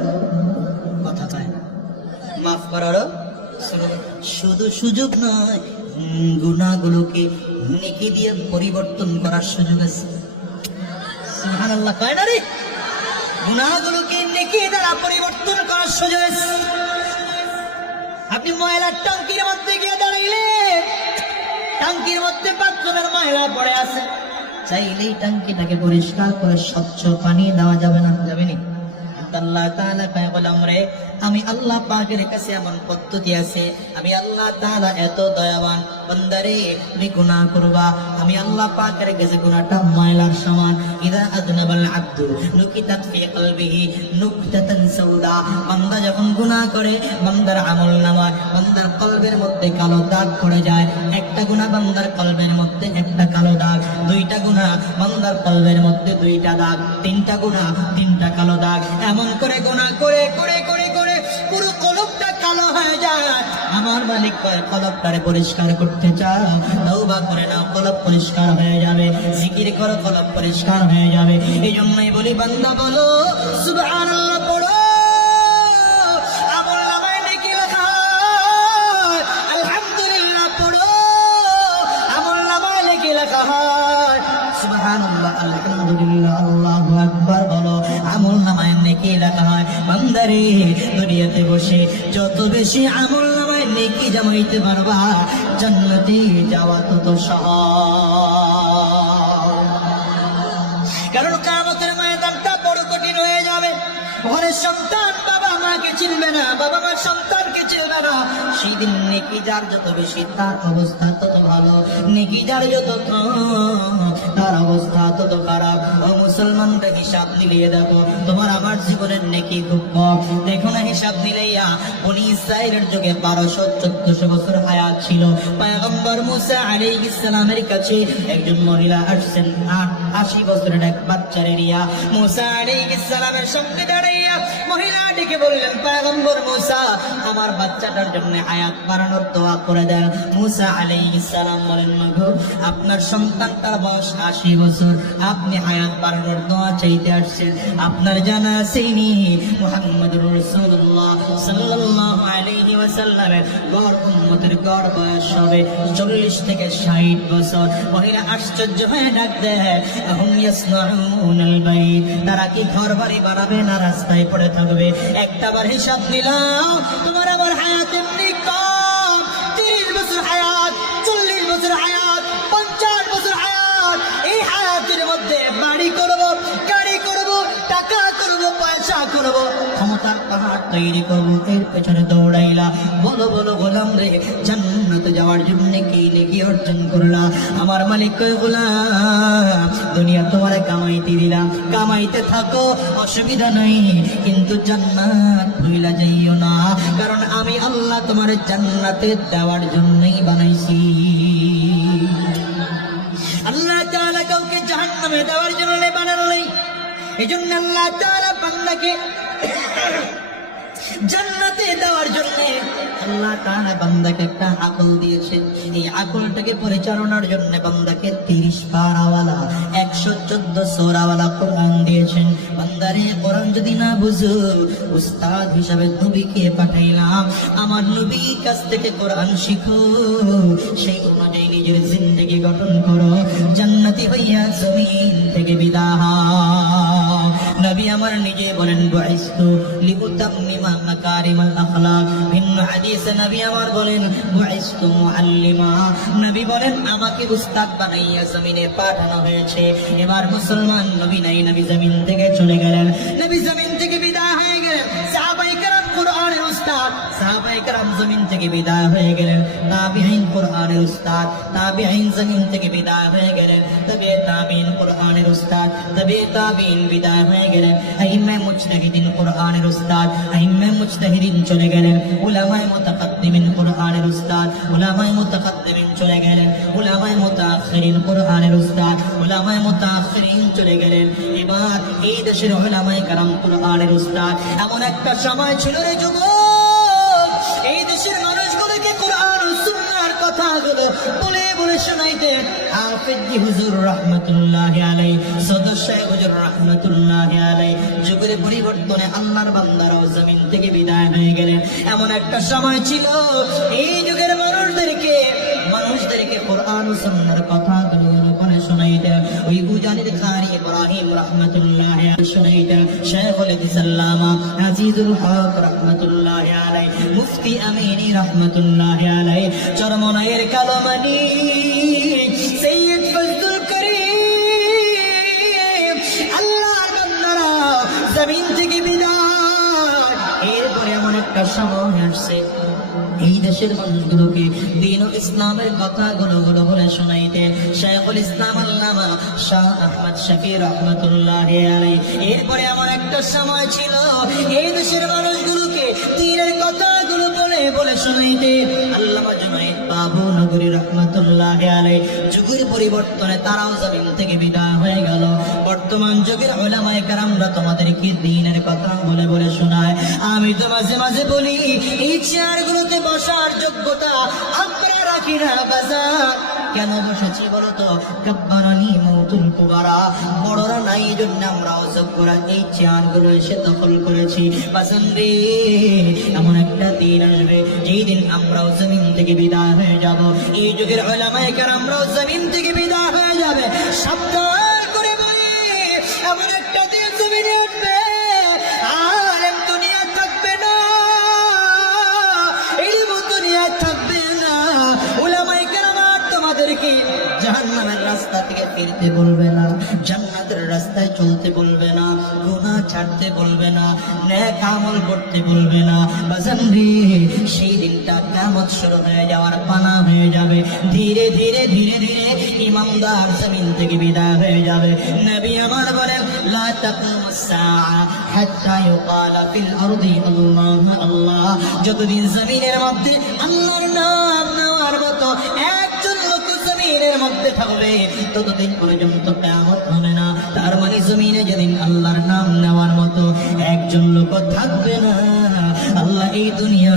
কথা চায় না, মাফ করারও শুধু সুযোগ নয়, গুনাহগুলোকে নেকি দিয়ে পরিবর্তন করার সুযোগ আছে। সুবহানাল্লাহ কয় না রে? গুনাহগুলোকে নেকি দ্বারা পরিবর্তন করার সুযোগ আছে। আপনি ময়লার ট্যাঙ্কির মধ্যে গিয়ে দাঁড়াইলে, ট্যাঙ্কির মধ্যে 5 জনের ময়লা পড়ে আছে, চাইলেই ট্যাঙ্কিটাকে পরিষ্কার করে স্বচ্ছ পানি দেওয়া যাবে না? যাবে না। আল্লাহ তাআলা কয়, গোলাম রে, আমি আল্লাহ পাকের কাছে এমন পদ্ধতি আছে, আমি আল্লাহ তাআলা এত দয়াবান। বান্দারে, তুমি গুনাহ করবা, আমি আল্লাহ পাকের কাছে গুনাহটা ময়লার সমান। ইদা আযনাবাল আবদু নুকিতাত ফি কলবিহি নুকতাতান সাউদা। বান্দা যখন গুনাহ করে, বান্দার আমলনামায়, বান্দার কলবের মধ্যে কালো দাগ পড়ে যায়। একটা গুনাহ বান্দার কলবের মধ্যে একটা কালো দাগ, 2টা গুনাহ বান্দার কলবের মধ্যে 2টা দাগ, 3টা গুনাহ 3টা কালো দাগ। এমন করে গুনাহ করে করে করে করে পুরো কলবটা কালো হয়ে যায়। আমার মালিক কয়, কলবটারে পরিষ্কার করতে চাও, তওবা করে নাও, কলব পরিষ্কার হয়ে যাবে। জিকির করো, কলব পরিষ্কার হয়ে যাবে। এই জন্যই বলি, বান্দা বলো সুবহানাল্লাহ পড়ো, আমল নামায় নেকি লেখা হয়। আলহামদুলিল্লাহ পড়ো, আমল নামায় নেকি লেখা হয়। সুবহানাল্লাহ, আলহামদুলিল্লাহ, আল্লাহু আকবার বলো, আমল নামায় নেকি লেখা হয়। বান্দারে, দুনিয়াতে বসে যত বেশি আমল নামায় নেকি জমাইতে পারবা, জান্নাতে যাওয়া তত সহজ। কারণ কিয়ামতের ময়দানটা বড় কঠিন হয়ে যাবে। ঘরের সন্তান বাবা মাকে চিনবে না, বাবা মা সন্তানকে চিনবে না। সেই দিন নেকি যার যত বেশি, তার অবস্থা তত ভালো, নেকি যার যত কম, তার অবস্থা তত খারাপ। ও মুসলমানরা, হিসাব মিলিয়ে দেখো, তোমার আমার জীবনের নেকি খুব কম। দেখো না, হিসাব মিলাইয়া বনি ইসরাইলের যুগে 1200-1400 বছর হায়াত ছিল। পয়গম্বর মুসা আলাইহিস সালামের কাছে একজন মহিলা আসছেন, 80 বছরের এক বাচ্চারে নিয়া। মুসা আলাইহিস সালামের সঙ্গে দাঁড়াইয়া মহিলা ডেকে বললেন, পয়গম্বর মুসা, আমার বাচ্চাটার জন্য হায়াত বাড়ানোর দোয়া করে দেন। মুসা আলাইহিস সালাম বলেন, মাগো, আপনার সন্তানটার বয়স 80 বছর, আপনি হায়াত বাড়ানোর দোয়া চাইতে আসছেন। আপনার জানা আছেনি মুহাম্মদুর রাসূলুল্লাহ সাল্লাল্লাহু আলাইহি ওয়াসাল্লামের গড় উম্মতের গড় বয়স হবে 40 থেকে 60 বছর। মহিলা আশ্চর্য হয়ে ডাক দেয়, আহুম ইয়াসনাউনাল বাইত, তারা কি ঘর বাড়ি বানাবে না রাস্তায় পড়ে থাকবে? একটাবার হিসাব নিলাম, তোমার আমার হায়াত এমনি কম। 30 বছর হায়াত, 40 বছর হায়াত, 50 বছর হায়াত। এই হায়াতের মধ্যে বাড়ি করব, গাড়ি করব, টাকা করব, পয়সা করব, ক্ষমতার পাহাড় তৈরি করব, এর পেছনে দৌড়াইলা। বলো বলো গোলাম রে, জান্নাতে যাওয়ার জন্য কি নেকি অর্জন করলা? আমার মালিক কয়, গোলাম, দুনিয়া তোমারে কামাইতে দিলাম, কামাইতে থাকো, অসুবিধা নাই, কিন্তু জান্নাত ভুইলা যাইও না। কারণ আমি আল্লাহ তোমার জান্নাতে দেওয়ার জন্যই বানাইছি। আল্লাহ তাআলা কাউকে জাহান্নামে দেওয়ার জন্য বানান নাই। এজন্য আল্লাহ তাআলা বান্দাকে জান্নাতে দেওয়ার জন্য আল্লাহ তাআলা বান্দাকে একটা আকল দিয়েছেন। এই আকলটাকে পরিচালনার জন্য বান্দাকে 30 পারাওয়ালা 114 সূরাওয়ালা কোরআন দিয়েছেন। বান্দারে, কোরআন যদি না বুঝো, উস্তাদ হিসাবে নবীকে পাঠাইলাম, আমার নবীর কাছ থেকে কোরআন শিখো, সেই অনুযায়ী নিজের জিন্দেগি গঠন করো, জান্নাতি হইয়া জমিন থেকে বিদায় হও। নবী আমার নিজে বলেন বুইস্তু লিউতাম্মিমা মাকারিমাল আখলাক। ভিন্ন হাদিসে নবী আমার বলেন বুইস্তু মুআল্লিমা। নবী বলেন আমাকে উস্তাদ বানাইয়া জমিনে পাঠানো হয়েছে। এবার মুসলমান নবী নাই, নবী জমিন থেকে চলে গেলেন, নবী জমিন থেকে বিদায় হয়ে গেলেন। সাহাবায়ে কেরাম কুরআনের উস্তাদ, সাহাবায়ে কেরাম জমিন থেকে বিদায় হয়ে গেলেন। তাবিঈন কুরআনের উস্তাদ, তাবিঈন জমিন থেকে বিদায় হয়ে গেলেন। তবে তাবিঈন কুরআনের উস্তাদ, তবে তাবিঈন বিদায় হয়ে গেলেন। আইম্মায়ে মুজতাহিদিন কুরআনের উস্তাদ, আইম্মায়ে মুজতাহিদিন চলে গেলেন। উলামায়ে মুতাকাদ্দিমিন কুরআনের উস্তাদ, উলামায়ে মুতাকাদ্দিমিন চলে গেলেন। উলামায়ে মুতাআখিরিন কুরআনের উস্তাদ, উলামায়ে মুতাআখিরিন চলে গেলেন। এবার এই দেশের উলামায়ে কেরাম কুরআনের উস্তাদ। এমন একটা সময় ছিল রে যুবক, এই দেশের মানুষগুলোকে কোরআন ও সুন্নাহর কথাগুলো বলে বলে শোনাইতেন হাফেজ হুজুর রাহমাতুল্লাহি আলাইহি, সদস্য হুজুর রাহমাতুল্লাহি আলাইহি। যুগের পরিবর্তনে আল্লাহর বান্দারাও জমিন থেকে বিদায় হয়ে গেলেন। এমন একটা সময় ছিল এই যুগের মানুষদেরকে কোরআন ও সুন্নাহর কথাগুলো বলে শোনাইতেন ওই উজানির কারি ইব্রাহিম রাহমাতুল্লাহি আলাইহি শোনাইতেন। শাইখুল ইসলাম আজিজুল হক রাহমাতুল্লাহি আলাইহি, মুফতি আমিনী রাহমাতুল্লাহি আলাইহি, চরমনাইয়ের কালমানি সৈয়দ ফজলুল করিম। আল্লাহর বান্দারা জমিন থেকে বিদায়। এরপরে এমন একটা সময় আসছে এই দেশের মানুষগুলোকে দ্বীন ও ইসলামের কথাগুলো বলে শোনাইতেন শাইখুল ইসলাম আল্লামা শাহ আহমদ শফি রাহমাতুল্লাহি আলাইহি। এরপরে এমন একটা সময় ছিল এই দেশের মানুষগুলোকে দ্বীনের কথাগুলো বলে শোনাইতেন আল্লামা জুনায়েদ বাবু নগরী রাহমাতুল্লাহি আলাইহি। যুগের পরিবর্তনে তারাও জমিন থেকে বিদায় হয়ে গেল। বর্তমান যুগের উলামায়ে কেরামরা তোমাদেরকে দ্বীনের কথা বলে শোনায়। আমি তো মাঝে মাঝে বলি এই চেয়ারগুলোতে বসার যোগ্যতা আমরা রাখি না বাজার। কেন বসেছি বলতো? কাব্বারানি মাউতুল কুবারা, বড়রা নাই জন্য আমরাও যোগ্যরা এই চেয়ারগুলো এসে দখল করেছি। বাজান রে, এমন একটা দিন আসবে যেই দিন আমরাও জমিন থেকে বিদায় হয়ে যাব। এই যুগের উলামায়ে কেরামরাও জমিন থেকে বিদায় হয়ে যাবে। সাবধান করে বলি, এমন একটা দিন জমিনে উঠবে আর দুনিয়া থাকবে না, ইলম দুনিয়া থাকবে না। উলামায়ে কেরাম তোমাদেরকে জাহান্নামের রাস্তা থেকে ফিরতে বলবে না, জান্নাতের রাস্তায় চলতে বলবে না, গুনাহ ছাড়তে বলবে না, নেক আমল করতে বলবে না। বাজান রে, সেই দিনটা কিয়ামত শুরু হয়ে যাওয়ার পানা হয়ে যাবে। ধীরে ধীরে ধীরে ধীরে ইমানদার জমিন থেকে বিদায় হয়ে যাবে। নবী আমার বলেন লা তাকুমুস সাআ হাত্তা ইউকালা ফিল আরদি আল্লাহ আল্লাহ। যতদিন জমিনের মধ্যে আল্লাহর নাম নেওয়ার মতো একজন লোক জমিনের মধ্যে থাকবে ততদিন পর্যন্ত কিয়ামত হবে না। তার মানে জমিনে যেদিন আল্লাহর নাম নেওয়ার মতো একজন লোক থাকবে না, আল্লাহ এই দুনিয়া